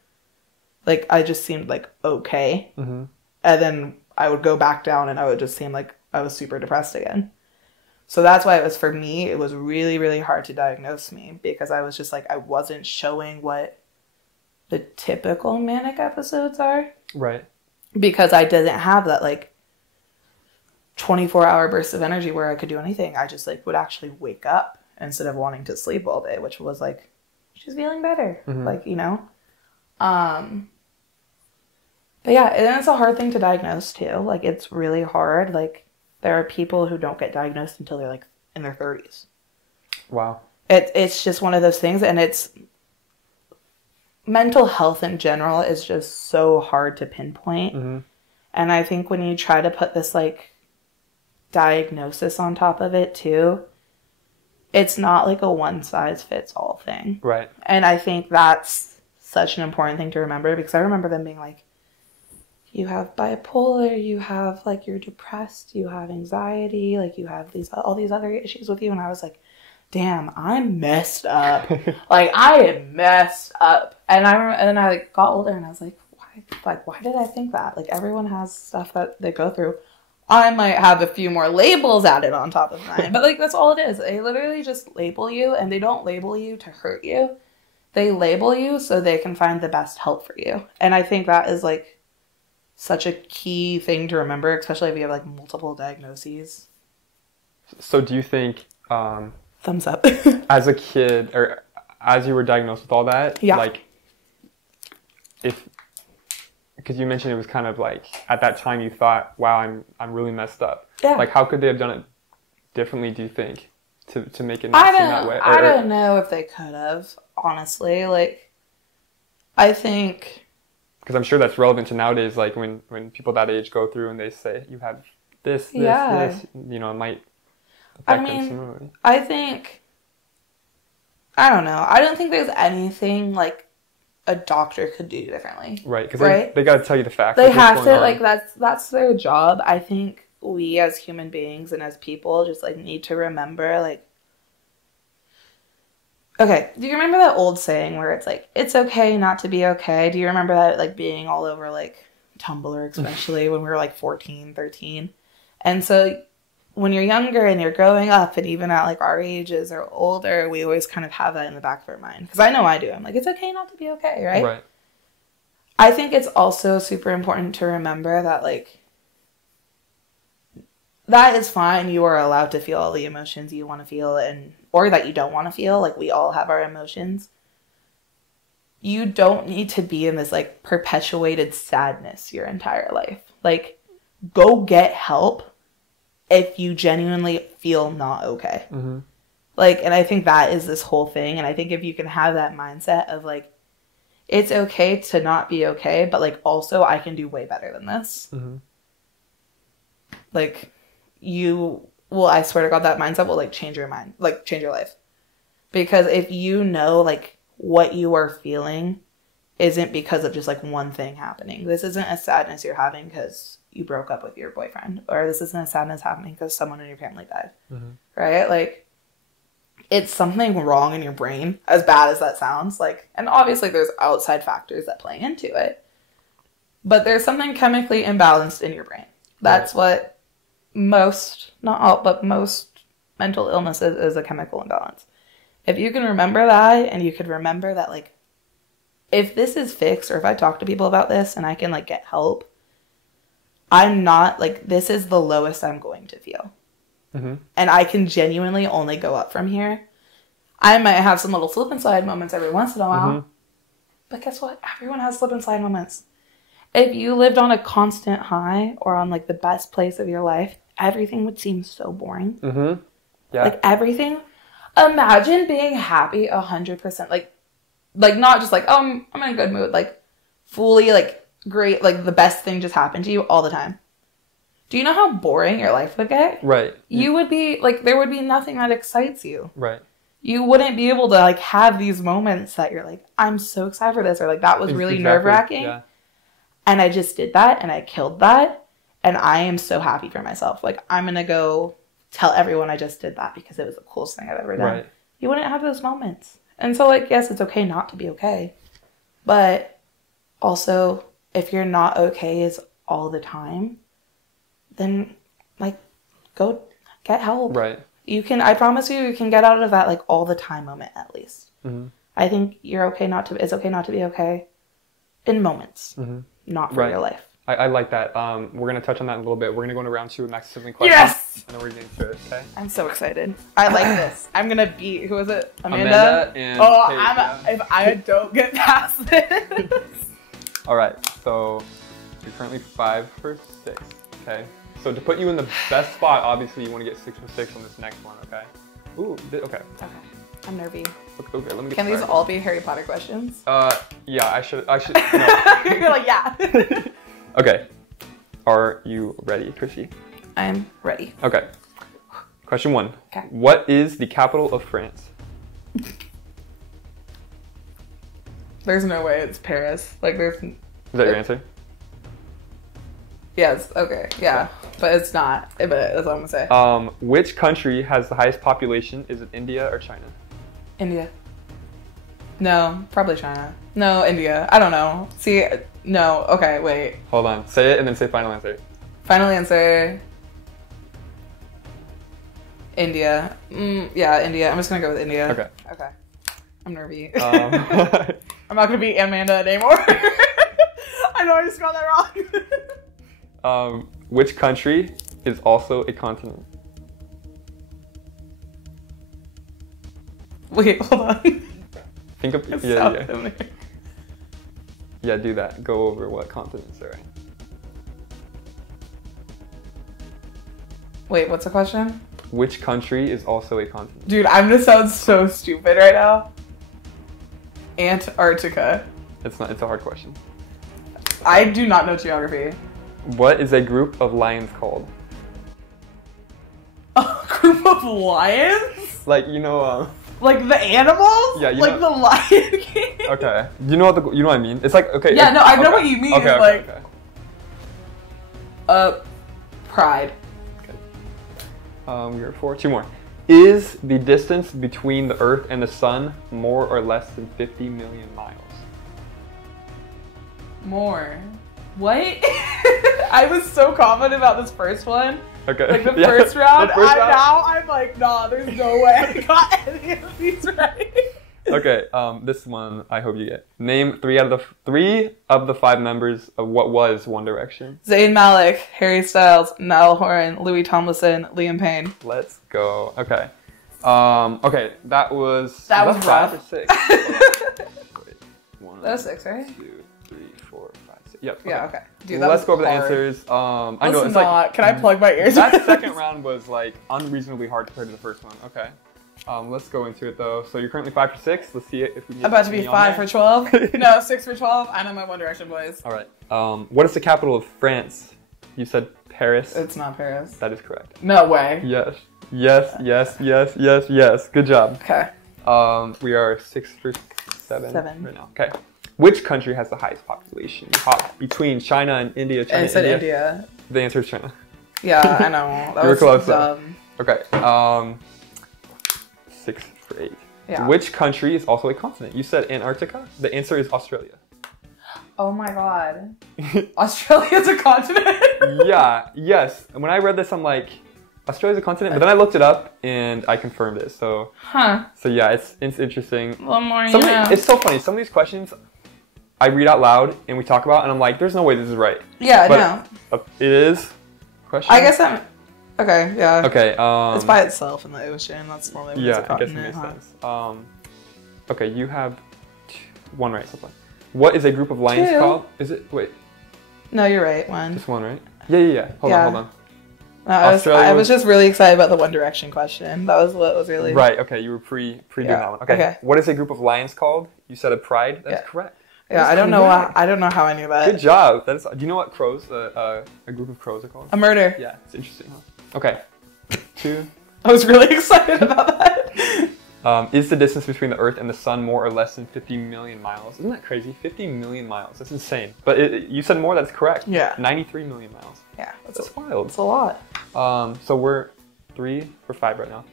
Like, I just seemed, like, okay. Mm-hmm. And then I would go back down and I would just seem like I was super depressed again. So that's why for me, it was really, really hard to diagnose me because I was just like, I wasn't showing what the typical manic episodes are. Right. Because I didn't have that, like, 24-hour burst of energy where I could do anything. I just, like, would actually wake up instead of wanting to sleep all day, which was like, she's feeling better. Mm-hmm. Like, But yeah, and it's a hard thing to diagnose too. Like, it's really hard. Like, there are people who don't get diagnosed until they're, like, in their 30s. Wow. It's just one of those things, and it's mental health in general is just so hard to pinpoint. Mm-hmm. And I think when you try to put this, like, diagnosis on top of it, too, it's not, like, a one-size-fits-all thing. Right. And I think that's such an important thing to remember, because I remember them being like, you have bipolar, you have, like, you're depressed, you have anxiety, like, you have all these other issues with you. And I was like, damn, I'm messed up. Like, I am messed up. And I remember, and then I, like, got older, and I was like, why did I think that? Like, everyone has stuff that they go through. I might have a few more labels added on top of mine, but, like, that's all it is. They literally just label you, and they don't label you to hurt you. They label you so they can find the best help for you. And I think that is, like, such a key thing to remember, especially if you have, like, multiple diagnoses. So do you think, thumbs up. as a kid, or as you were diagnosed with all that, like, because you mentioned it was kind of like, at that time you thought, wow, I'm really messed up. Yeah. Like, how could they have done it differently, do you think, to make it not seem that way? I don't know if they could have, honestly. Like, I think... Because I'm sure that's relevant to nowadays, like, when people that age go through and they say, you have this, you know, it might affect them similarly. I think... I don't know. I don't think there's anything, like, a doctor could do differently. Right, because they got to tell you the facts. They have to, like, that's their job. I think we as human beings and as people just, like, need to remember, like, okay, do you remember that old saying where it's like, it's okay not to be okay? Do you remember that, like, being all over, like, Tumblr, especially when we were, like, 14, 13? And so when you're younger and you're growing up, and even at, like, our ages or older, we always kind of have that in the back of our mind. Because I know I do. I'm like, it's okay not to be okay, right? Right. I think it's also super important to remember that, like, that is fine. You are allowed to feel all the emotions you want to feel, or that you don't want to feel. Like, we all have our emotions. You don't need to be in this, like, perpetuated sadness your entire life. Like, go get help if you genuinely feel not okay. Mm-hmm. Like, and I think that is this whole thing. And I think if you can have that mindset of, like, it's okay to not be okay, but, like, also I can do way better than this. Mm-hmm. Like, I swear to God, that mindset will, like, change your mind, like, change your life. Because if you know, like, what you are feeling isn't because of just, like, one thing happening. This isn't a sadness you're having because you broke up with your boyfriend, or this isn't a sadness happening because someone in your family died, right? Like, it's something wrong in your brain, as bad as that sounds. Like, and obviously there's outside factors that play into it, but there's something chemically imbalanced in your brain. That's what most, not all, but most mental illnesses is a chemical imbalance. If you can remember that, and you could remember that, like, if this is fixed, or if I talk to people about this and I can, like, get help, I'm not, like, this is the lowest I'm going to feel. Mm-hmm. And I can genuinely only go up from here. I might have some little slip and slide moments every once in a while. Mm-hmm. But guess what? Everyone has slip and slide moments. If you lived on a constant high, or on, like, the best place of your life, everything would seem so boring. Mm-hmm. Yeah. Like, everything. Imagine being happy 100%. Like, not just like, oh, I'm in a good mood. Like, fully, like, great, like, the best thing just happened to you all the time. Do you know how boring your life would get? Right. You would be, like, there would be nothing that excites you. Right. You wouldn't be able to, like, have these moments that you're like, I'm so excited for this, or, like, that was really nerve-wracking. Yeah. And I just did that, and I killed that, and I am so happy for myself. Like, I'm gonna go tell everyone I just did that because it was the coolest thing I've ever done. Right. You wouldn't have those moments. And so, like, yes, it's okay not to be okay. But also, if you're not okay is all the time, then, like, go get help. Right. You can, I promise you can get out of that, like, all the time moment at least. Mm-hmm. I think it's okay not to be okay in moments, not for your life. I like that. We're going to touch on that in a little bit. We're going to go into round 2 with Max's Sizzling questions. Yes! And then we're going to get into it, okay? I'm so excited. I like this. I'm going to beat, who was it? Amanda and Kate, if I don't get past this. All right, so you're currently 5 for 6, okay? So to put you in the best spot, obviously you want to get 6 for 6 on this next one, okay? Ooh, okay. Okay, I'm nervy. Okay, let me get Can these all be Harry Potter questions? Yeah, I should, no. You're like, yeah. Okay, Are you ready, Chrissy? I'm ready. Okay. Question 1. Okay. What is the capital of France? There's no way it's Paris. Like, there's... Is that your answer? Yes, okay, yeah. But it's not. But that's what I'm gonna say. Which country has the highest population? Is it India or China? India. No, probably China. No, India. I don't know. See, no. Okay, wait. Hold on. Say it and then say final answer. Final answer. India. Yeah, India. I'm just gonna go with India. Okay. Okay. I'm nervy. Um, I'm not gonna be Amanda anymore. I know I just got that wrong. Which country is also a continent? Wait, hold on. Think of yeah, do that. Go over what continents are in. Wait, what's the question? Which country is also a continent? Dude, I'm gonna sound so stupid right now. Antarctica. It's not. It's a hard question. I do not know geography. What is a group of lions called? A group of lions? Like, you know, like the animals? Yeah, you like know, the Lion King? Okay. You know what I mean? It's like, okay. Yeah, no, I know what you mean. Okay. Pride. Okay. We're at 4. 2 more. Is the distance between the Earth and the Sun more or less than 50 million miles? More. What? I was so confident about this first one. Okay. Like the first round. Now I'm like, nah, there's no way I got any of these right. Okay, this one I hope you get. Name three of the 5 members of what was One Direction. Zayn Malik, Harry Styles, Niall Horan, Louis Tomlinson, Liam Payne. Let's go. Okay. Okay, that was 5 rough. or 6. Wait, 1, that was 6, right? 2, 3, 4, 5, 6. Yep. Okay. Yeah. Okay. Dude, that let's go over the hard. answers. I know it's not. like. Can I plug my ears? That second round was like unreasonably hard compared to the first one. Okay. Let's go into it though. So you're currently 5 for 6. Let's see if we can. About to be 5 for 12. No, 6 for 12. I know my One Direction boys. All right. What is the capital of France? You said Paris. It's not Paris. That is correct. No way. Yes. Good job. Okay. We are 6 for 7 7 right now. Okay. Which country has the highest population? Between China and India. China, I said India. The answer is China. Yeah, I know. That You were was close, dumb. Okay. 6 for 8. Yeah. Which country is also a continent? You said Antarctica. The answer is Australia. Oh my god. Australia's a continent? Yeah. Yes. And when I read this, I'm like, Australia's a continent. But then I looked it up and I confirmed it. So. Huh. So yeah, it's interesting. One more. It's so funny. Some of these questions I read out loud and we talk about, and I'm like, there's no way this is right. Yeah, but no. It is. Question. I guess I'm. Okay. Yeah. Okay. It's by itself in the ocean. That's the only. Yeah, I guess it makes sense. Okay, you have 1 right so far. What is a group of lions 2. called? Is it? Wait. No, you're right. 1. Just 1, right? Yeah. Hold on. I was just really excited about the One Direction question. That was what was really right. Okay, you were pre doing that one. Okay. What is a group of lions called? You said a pride. That's correct. Yeah, I don't know how I knew that. Good job. Do you know what crows? A group of crows are called? A murder. Yeah, it's interesting. Huh? Okay. 2. I was really excited about that. Is the distance between the Earth and the Sun more or less than 50 million miles? Isn't that crazy? 50 million miles. That's insane. But you said more. That's correct. Yeah. 93 million miles. Yeah. That's wild. It's a lot. So we're 3 for 5 right now.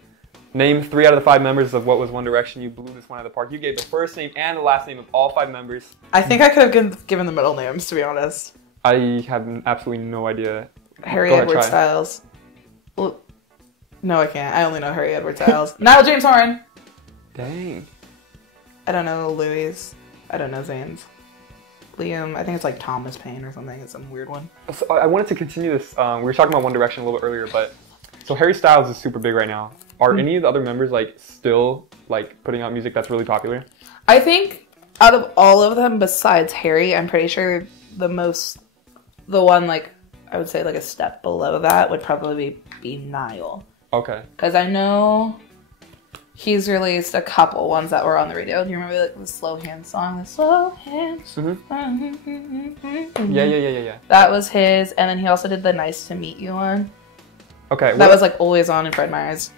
Name 3 out of the 5 members of what was One Direction. You blew this one out of the park. You gave the first name and the last name of all 5 members. I think I could have given the middle names, to be honest. I have absolutely no idea. Harry Edward Styles. Well, no, I can't. I only know Harry Edward Styles. Niall James Horan. Dang. I don't know Louis. I don't know Zayn's. Liam, I think it's like Thomas Payne or something. It's some weird one. So I wanted to continue this. We were talking about One Direction a little bit earlier, but so Harry Styles is super big right now. Are any of the other members like still like putting out music that's really popular? I think out of all of them besides Harry, I'm pretty sure the one like I would say like a step below that would probably be Niall. Okay. Because I know he's released a couple ones that were on the radio. Do you remember like the Slow Hands song? The Slow Hands. Mm-hmm. Yeah. That was his, and then he also did the Nice to Meet You one. Okay. That was like always on in Fred Meyer's.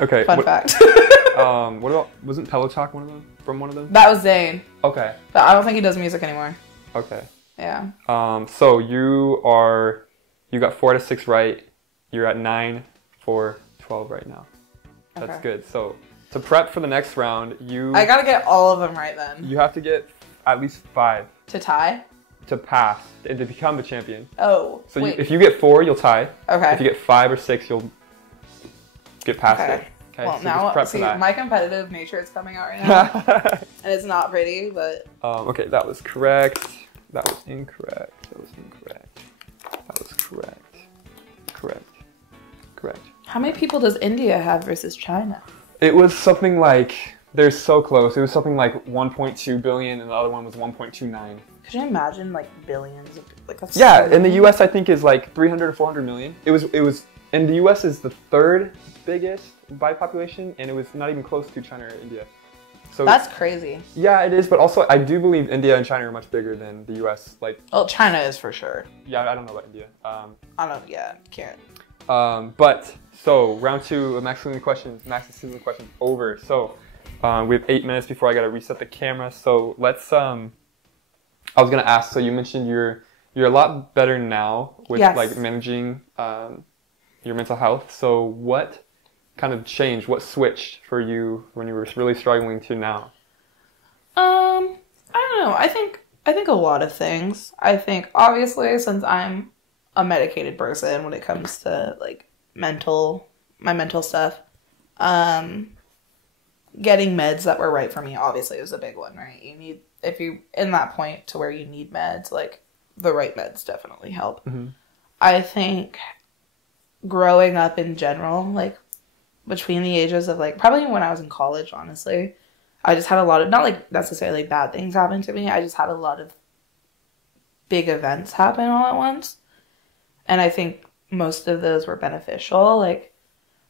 Okay. Fun fact. What about, wasn't Pelochok one of them? From one of them? That was Zayn. Okay. But I don't think he does music anymore. Okay. Yeah. So you got 4 out of 6 right. You're at 9 for 12 right now. That's okay. good. So to prep for the next round, I gotta get all of them right then. You have to get at least 5 to tie. To pass and to become the champion. Oh. So if you get 4, you'll tie. Okay. If you get 5 or 6, you'll get past it. Okay. Well, so now prep for that. My competitive nature is coming out right now, and it's not pretty, but. Okay, that was correct. That was incorrect. That was incorrect. That was correct. Correct. How many people does India have versus China? It was something like, they're so close. It was something like 1.2 billion and the other one was 1.29. Could you imagine like billions of like that's yeah, in the US I think is like 300 to 400 million. It was and the US is the 3rd biggest by population and it was not even close to China or India. So that's crazy. Yeah, it is, but also I do believe India and China are much bigger than the US. Like, well, China is for sure. Yeah, I don't know about India. I don't. Yeah, can't. But so round 2 of Max Sizzling questions over. So we have 8 minutes before I gotta reset the camera. So let's I was gonna ask. So you mentioned you're a lot better now with like managing your mental health. So what kind of changed? What switched for you when you were really struggling to now? I don't know. I think a lot of things. I think obviously since I'm a medicated person when it comes to like my mental stuff, getting meds that were right for me obviously was a big one, right? You need, if you in that point to where you need meds, like the right meds definitely help. Mm-hmm. I think growing up in general, like between the ages of like probably when I was in college, honestly, I just had a lot of, not like necessarily bad things happen to me, I just had a lot of big events happen all at once, and I think most of those were beneficial. Like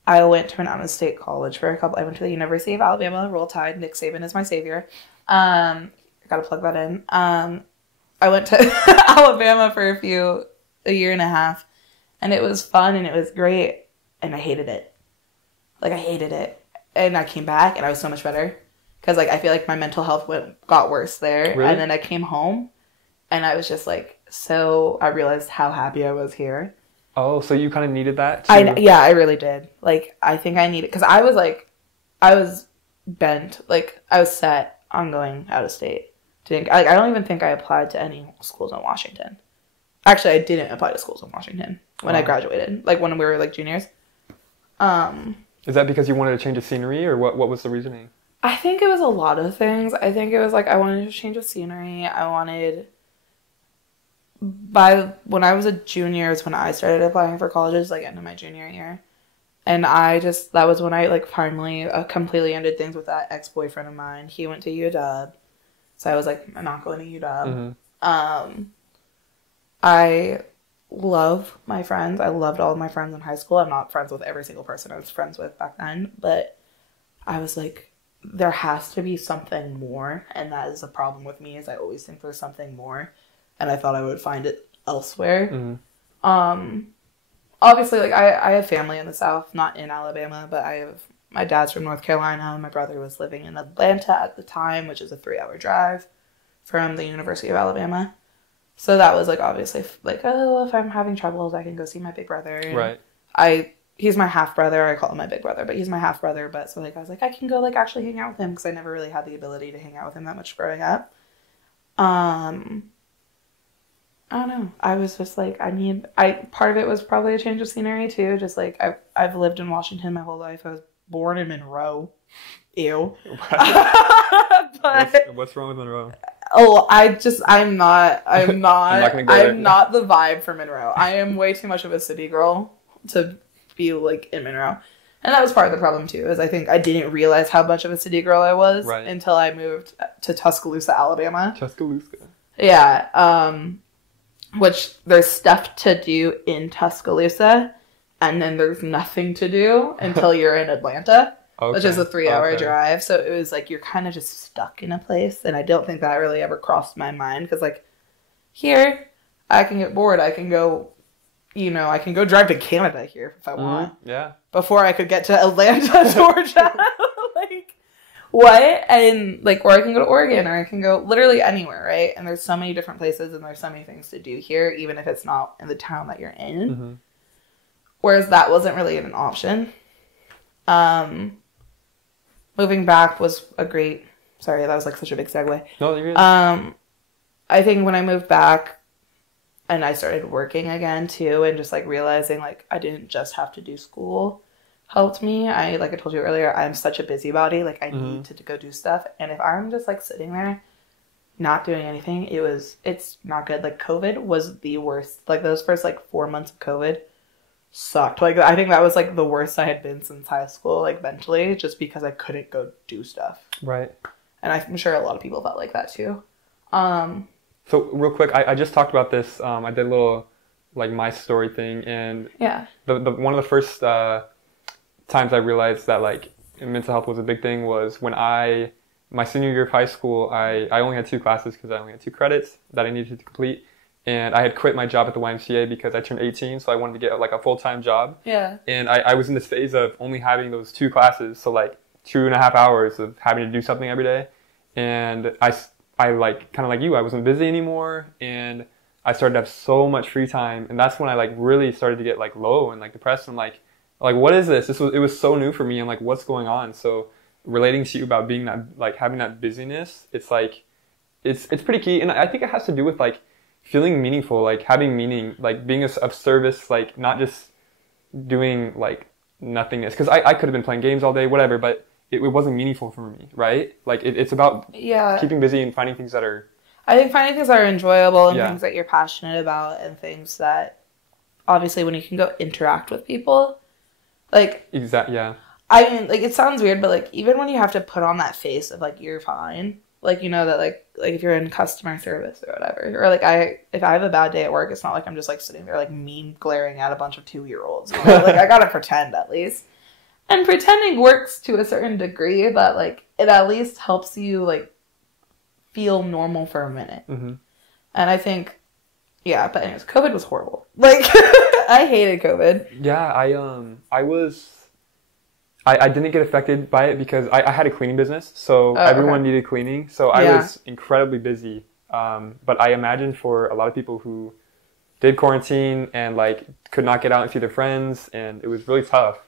I went to an out-of-state college for I went to the University of Alabama, Roll Tide, Nick Saban is my savior. I gotta plug that in. I went to Alabama for a year and a half, and it was fun and it was great, and I hated it. Like I hated it, and I came back and I was so much better because like I feel like my mental health got worse there. Really? And then I came home, and I was just like, so I realized how happy I was here. Oh, so you kind of needed that too? I really did. Like I think I needed, because I was bent, like I was set on going out of state. I don't even think I applied to any schools in Washington. Actually, I didn't apply to schools in Washington when I graduated, like when we were like juniors. Is that because you wanted to change the scenery, or what was the reasoning? I think it was a lot of things. I think it was like I wanted to change the scenery. When I was a junior is when I started applying for colleges, like end of my junior year. And that was when I like finally completely ended things with that ex-boyfriend of mine. He went to UW. So I was like, I'm not going to UW. Mm-hmm. I love my friends. I loved all of my friends in high school. I'm not friends with every single person I was friends with back then. But I was like, there has to be something more. And that is a problem with me, is I always think there's something more. And I thought I would find it elsewhere. Mm-hmm. Obviously, like, I have family in the South, not in Alabama, but my dad's from North Carolina. My brother was living in Atlanta at the time, which is a 3-hour drive from the University of Alabama. So that was, like, obviously, like, oh, if I'm having troubles, I can go see my big brother. And right. He's my half-brother. I call him my big brother, but he's my half-brother. But so, like, I was like, I can go, like, actually hang out with him, because I never really had the ability to hang out with him that much growing up. I don't know. I was just like, part of it was probably a change of scenery too. Just like, I've lived in Washington my whole life. I was born in Monroe. Ew. But what's wrong with Monroe? Oh, I'm not the vibe for Monroe. I am way too much of a city girl to be like in Monroe. And that was part of the problem too, is I think I didn't realize how much of a city girl I was until I moved to Tuscaloosa, Alabama. Tuscaloosa. Yeah. Which there's stuff to do in Tuscaloosa, and then there's nothing to do until you're in Atlanta. which is a 3-hour drive. So it was like you're kind of just stuck in a place. And I don't think that really ever crossed my mind because like here I can get bored. I can go, you know, I can go drive to Canada here if I want. Yeah. Before I could get to Atlanta, Georgia. Like, what? And like, or I can go to Oregon, or I can go literally anywhere, right? And there's so many different places and there's so many things to do here, even if it's not in the town that you're in. Mm-hmm. Whereas that wasn't really an option. Moving back was a great, sorry, that was like such a big segue. No, you're good. I think when I moved back and I started working again too, and just like realizing like I didn't just have to do school helped me. Like I told you earlier, I'm such a busybody. Like I need to go do stuff. And if I'm just like sitting there not doing anything, it's not good. Like COVID was the worst. Like those first like 4 months of COVID sucked. Like I think that was like the worst I had been since high school, like mentally, just because I couldn't go do stuff. Right. And I'm sure a lot of people felt like that too. So real quick, I just talked about this. I did a little like my story thing, and yeah, the one of the first times I realized that like mental health was a big thing was when my senior year of high school, I only had 2 classes because I only had 2 credits that I needed to complete. And I had quit my job at the YMCA because I turned 18, so I wanted to get like a full-time job. Yeah. And I was in this phase of only having those 2 classes, so like 2.5 hours of having to do something every day. And I like, kind of like you, I wasn't busy anymore, and I started to have so much free time. And that's when I like really started to get like low and like depressed. And like what is this? It was so new for me. I'm like, what's going on? So relating to you about being that, like having that busyness, it's like, it's pretty key. And I think it has to do with like feeling meaningful, like having meaning, like being of service, like not just doing like nothingness. Because I could have been playing games all day, whatever, but it wasn't meaningful for me, right? Like it's about keeping busy and finding things that are... I think finding things that are enjoyable and things that you're passionate about and things that, obviously, when you can go interact with people, like... Exactly, yeah. I mean, like, it sounds weird, but, like, even when you have to put on that face of, like, you're fine, like, you know, that, like if you're in customer service or whatever, or, like, if I have a bad day at work, it's not like I'm just, like, sitting there, like, mean glaring at a bunch of 2-year-olds. You know? Like, I gotta pretend, at least. And pretending works to a certain degree, but, like, it at least helps you, like, feel normal for a minute. Mm-hmm. And I think, yeah, but anyways, COVID was horrible. Like, I hated COVID. Yeah, I didn't get affected by it because I had a cleaning business, so everyone needed cleaning. So I was incredibly busy. But I imagine for a lot of people who did quarantine and like could not get out and see their friends, and it was really tough.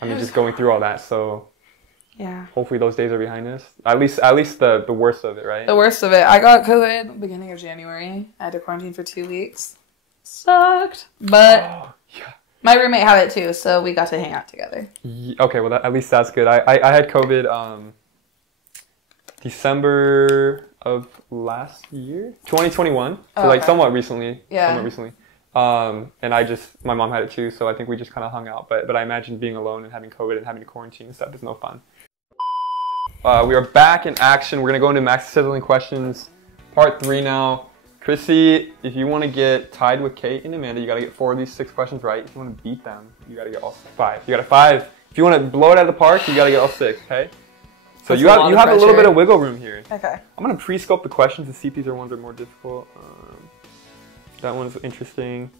I mean, just going through all that. So yeah, hopefully those days are behind us. At least the worst of it, right? The worst of it. I got COVID beginning of January. I had to quarantine for 2 weeks. Sucked, but my roommate had it too, so we got to hang out together. Okay, well at least that's good. I had COVID December of last year, 2021. So like somewhat recently. Yeah. Somewhat recently. And my mom had it too, so I think we just kind of hung out. But I imagine being alone and having COVID and having to quarantine and stuff is no fun. We are back in action. We're going to go into Max Sizzling questions, part 3 now. Chrissy, if you want to get tied with Kate and Amanda, you got to get 4 of these 6 questions right. If you want to beat them, you got to get all 5. You got to 5. If you want to blow it out of the park, you got to get all 6, okay? So you have a little bit of wiggle room here. Okay. I'm going to pre-scope the questions to see if these ones are more difficult. That one's interesting.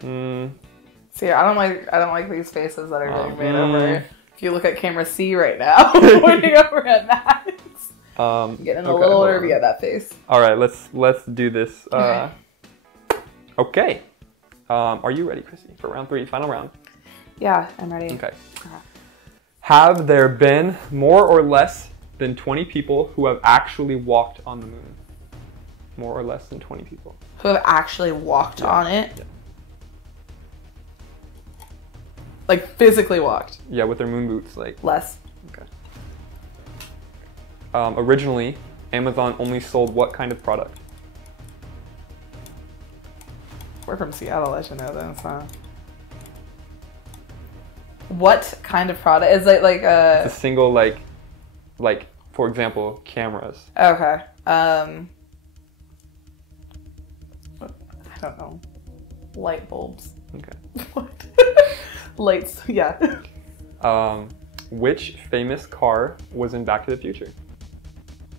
See, I don't like these faces that are getting made over. If you look at camera C right now, pointing over at Max. Getting a little nervy at that face. All right, let's do this. Okay. Are you ready, Chrissy, for round 3, final round? Yeah, I'm ready. Okay. Have there been more or less than 20 people who have actually walked on the moon? More or less than 20 people. Who have actually walked on it? Yeah. Like physically walked? Yeah, with their moon boots. Like less. Okay. Originally, Amazon only sold what kind of product? We're from Seattle, I should know this, huh? What kind of product? Is it like a... It's a single, like, for example, cameras. Okay. I don't know. Light bulbs. Okay. What? Lights, yeah. Which famous car was in Back to the Future?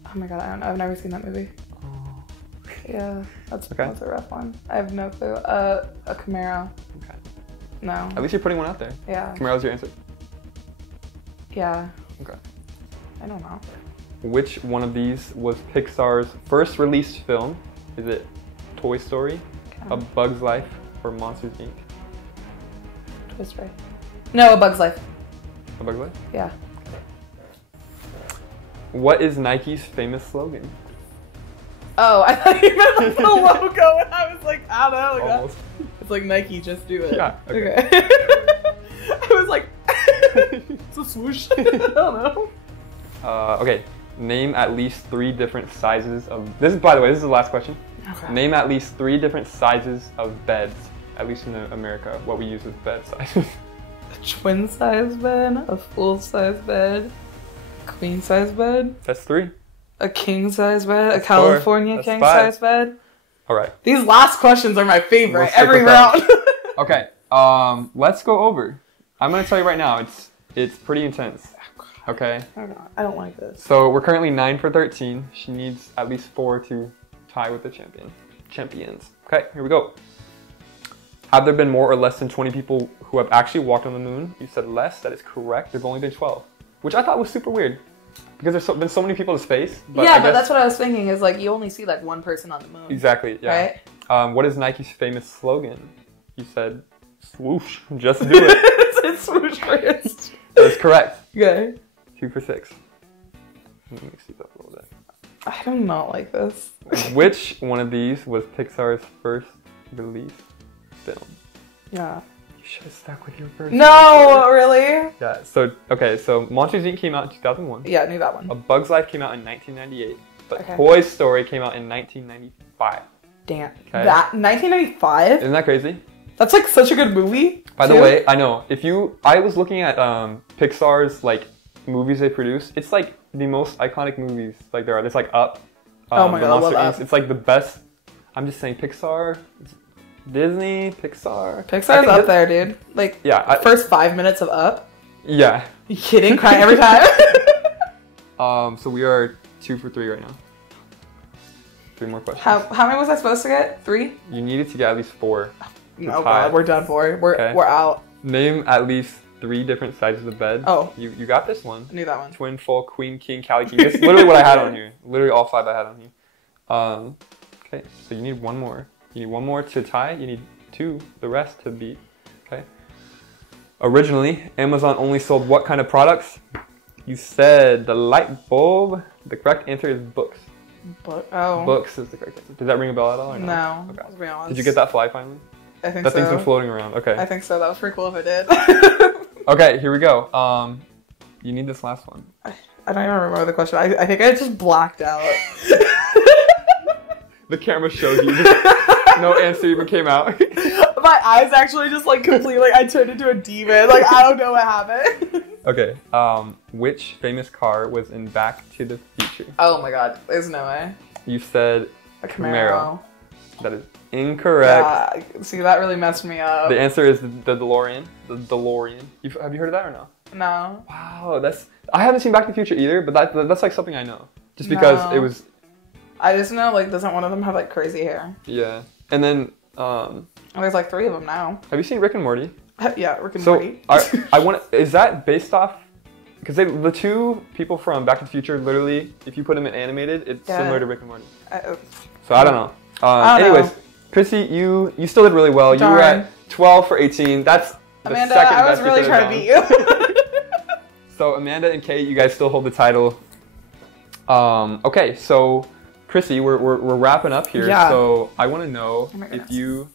Oh my god, I don't know. I've never seen that movie. Oh. Yeah, that's a rough one. I have no clue. A Camaro. Okay. No. At least you're putting one out there. Yeah. Camaro's your answer? Yeah. Okay. I don't know. Which one of these was Pixar's first released film? Is it Toy Story, A Bug's Life, or Monsters, Inc.? Toy Story. No, A Bug's Life. A Bug's Life? Yeah. What is Nike's famous slogan? Oh, I thought you meant like the logo, and I was like, I don't know. Like Almost. it's like Nike, just do it. Yeah. Okay. I was like, it's a swoosh. I don't know. Okay. Name at least 3 different sizes of... This is, by the way, this is the last question. Okay. Name at least 3 different sizes of beds, at least in America, what we use with bed sizes. A twin size bed, a full size bed, a queen size bed. That's 3. A king size bed, That's a California 4. king That's 5. size bed. All right. These last questions are my favorite We'll stick every with that. round. Okay. Let's go over. I'm gonna tell you right now, it's pretty intense. Okay. I don't like this. So we're currently 9 for 13. She needs at least 4 to tie with the champions. Okay, here we go. Have there been more or less than 20 people who have actually walked on the moon? You said less. That is correct. There's only been 12, which I thought was super weird because there's been so many people to space. But yeah, but that's what I was thinking is like you only see like one person on the moon. Exactly. Yeah. Right. What is Nike's famous slogan? You said swoosh. Just do it. It's swoosh first. That is correct. Okay. 2 for 6. Let me mix these up a little bit. I do not like this. Which one of these was Pixar's first released film? Yeah. You should have stuck with your first. No, really? Yeah. So Monsters Inc. came out in 2001. Yeah, I knew that one. A Bug's Life came out in 1998, but Okay. Toy Story came out in 1995. Damn. Okay. That 1995? Isn't that crazy? That's like such a good movie. By the way, I know I was looking at Pixar's like movies they produce. It's like the most iconic movies like there are. There's like Up. Oh my god, I love Up. It's like the best. I'm just saying Pixar, Disney, Pixar. Pixar's up there, dude. Like, yeah, first 5 minutes of Up. Yeah. You kidding? Crying every time. So we are 2 for 3 right now. 3 more questions. How many was I supposed to get? 3? You needed to get at least 4. Oh god, we're done for. We're out. Name at least 3 different sizes of bed. Oh. You got this one. I knew that one. Twin, full, queen, king, Cali, king. This is literally what I had on here. Literally all 5 I had on here. Okay, so you need 1 more. You need 1 more to tie. You need 2, the rest to beat. Okay. Originally, Amazon only sold what kind of products? You said the light bulb. The correct answer is books. Books is the correct answer. Does that ring a bell at all? Or no. Okay. Let's be honest. Did you get that fly finally? I think that so. That thing's been floating around. Okay. I think so. That was pretty cool if it did. Okay, here we go. You need this last one. I don't even remember the question. I think I just blacked out. The camera showed you. No answer even came out. My eyes actually just like completely. I turned into a demon. Like I don't know what happened. Okay. Which famous car was in Back to the Future? Oh my god. There's no way. You said a Camaro. That is incorrect. Yeah, see, that really messed me up. The answer is the DeLorean. The DeLorean. Have you heard of that or no? No. Wow, I haven't seen Back to the Future either, but that's like something I know. Just because it was... I just know, like, doesn't one of them have, like, crazy hair? Yeah. And then... there's, like, 3 of them now. Have you seen Rick and Morty? Yeah, Rick and Morty. Is that based off... Because the 2 people from Back to the Future, literally, if you put them in animated, it's similar to Rick and Morty. So I don't know. Anyways, Chrissy, you still did really well. Darn. You were at 12 for 18. That's the Amanda, second I was best really trying to beat you. So Amanda and Kate, you guys still hold the title. Okay, so Chrissy, we're wrapping up here. Yeah. So I want to know if you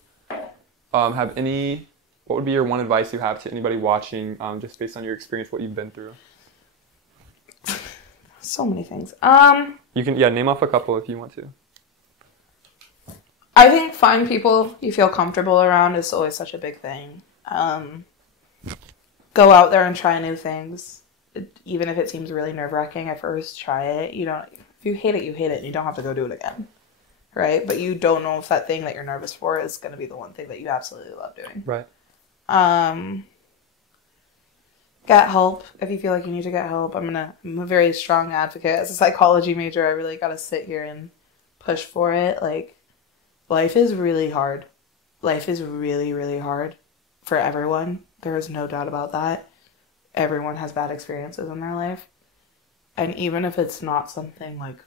have any. What would be your one advice you have to anybody watching, just based on your experience, what you've been through? So many things. You can name off a couple if you want to. I think find people you feel comfortable around is always such a big thing. Go out there and try new things. Even if it seems really nerve-wracking at first, try it. If you hate it, you hate it, and you don't have to go do it again. Right? But you don't know if that thing that you're nervous for is going to be the one thing that you absolutely love doing. Right. Get help if you feel like you need to get help. I'm a very strong advocate. As a psychology major, I really got to sit here and push for it. Like, life is really hard. Life is really, really hard for everyone. There is no doubt about that. Everyone has bad experiences in their life. And even if it's not something like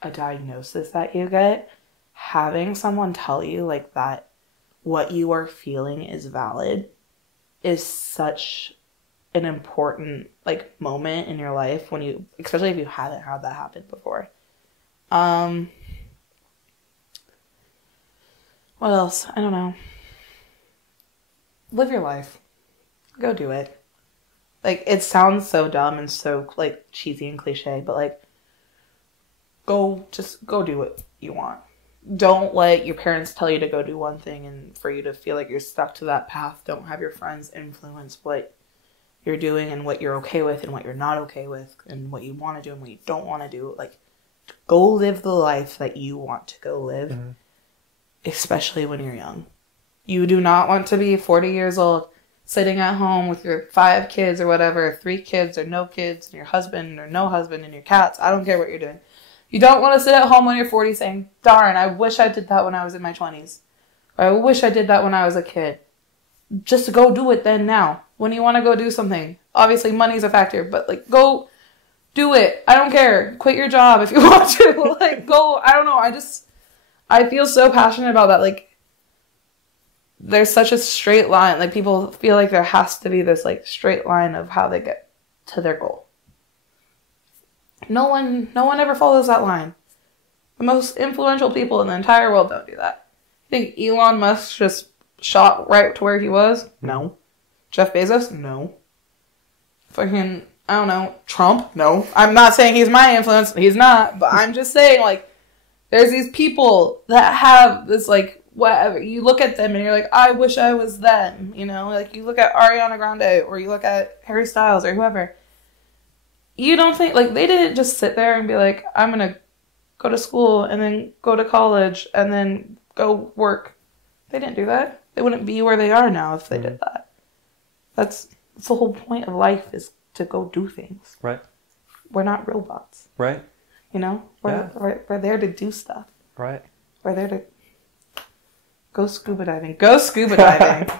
a diagnosis that you get, having someone tell you like that what you are feeling is valid is such an important like moment in your life when you, especially if you haven't had that happen before. What else? I don't know. Live your life. Go do it. Like, it sounds so dumb and so like cheesy and cliche, but like, just go do what you want. Don't let your parents tell you to go do one thing and for you to feel like you're stuck to that path. Don't have your friends influence what you're doing and what you're okay with and what you're not okay with and what you want to do and what you don't want to do. Like, go live the life that you want to go live, especially when you're young. You do not want to be 40 years old sitting at home with your 5 kids or whatever, 3 kids or no kids, and your husband or no husband and your cats. I don't care what you're doing. You don't want to sit at home when you're 40 saying, darn, I wish I did that when I was in my 20s. Or I wish I did that when I was a kid. Just go do it then now. When you want to go do something. Obviously, money's a factor, but like, go do it. I don't care. Quit your job if you want to. Like, go. I don't know. I feel so passionate about that. Like, there's such a straight line. Like, people feel like there has to be this like straight line of how they get to their goal. No one ever follows that line. The most influential people in the entire world don't do that. You think Elon Musk just shot right to where he was? No. Jeff Bezos? No. Fucking, I don't know, Trump? No. I'm not saying he's my influence. He's not. But I'm just saying, like, there's these people that have this, like, whatever. You look at them and you're like, I wish I was them. You know? Like, you look at Ariana Grande or you look at Harry Styles or whoever. You don't think, like, they didn't just sit there and be like, I'm going to go to school and then go to college and then go work. They didn't do that. They wouldn't be where they are now if they did that. That's the whole point of life, is to go do things. Right. We're not robots. Right. You know? We're there to do stuff. Right. We're there to go scuba diving. Go scuba diving.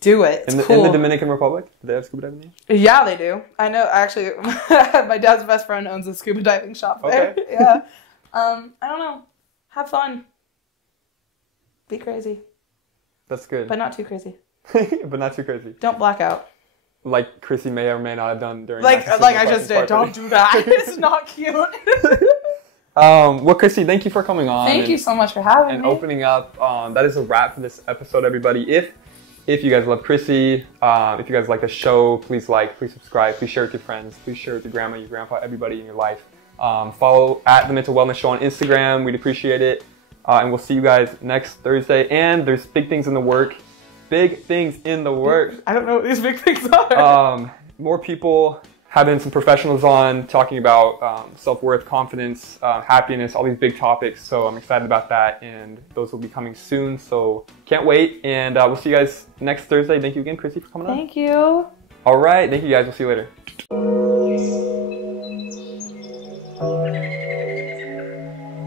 Do it. It's cool. In the Dominican Republic, do they have scuba diving there? Yeah, they do. I know, actually, my dad's best friend owns a scuba diving shop there. Okay. Yeah. I don't know. Have fun. Be crazy. That's good. But not too crazy. But not too crazy. Don't black out. Like Chrissy may or may not have done during like I just did. Don't do that. It's not cute. Well, Chrissy, thank you for coming on. Thank you so much for having me. And opening up. That is a wrap for this episode, everybody. If you guys love Chrissy, if you guys like the show, please like, please subscribe, please share with your friends, please share with your grandma, your grandpa, everybody in your life. Follow at The Mental Wellness Show on Instagram. We'd appreciate it. And we'll see you guys next Thursday. And there's big things in the work. Big things in the works. I don't know what these big things are. More people, having some professionals on, talking about self-worth, confidence, happiness, all these big topics. So I'm excited about that, and those will be coming soon. So can't wait, and we'll see you guys next Thursday. Thank you again, Chrissy, for coming on. Thank you. All right, thank you guys. We'll see you later.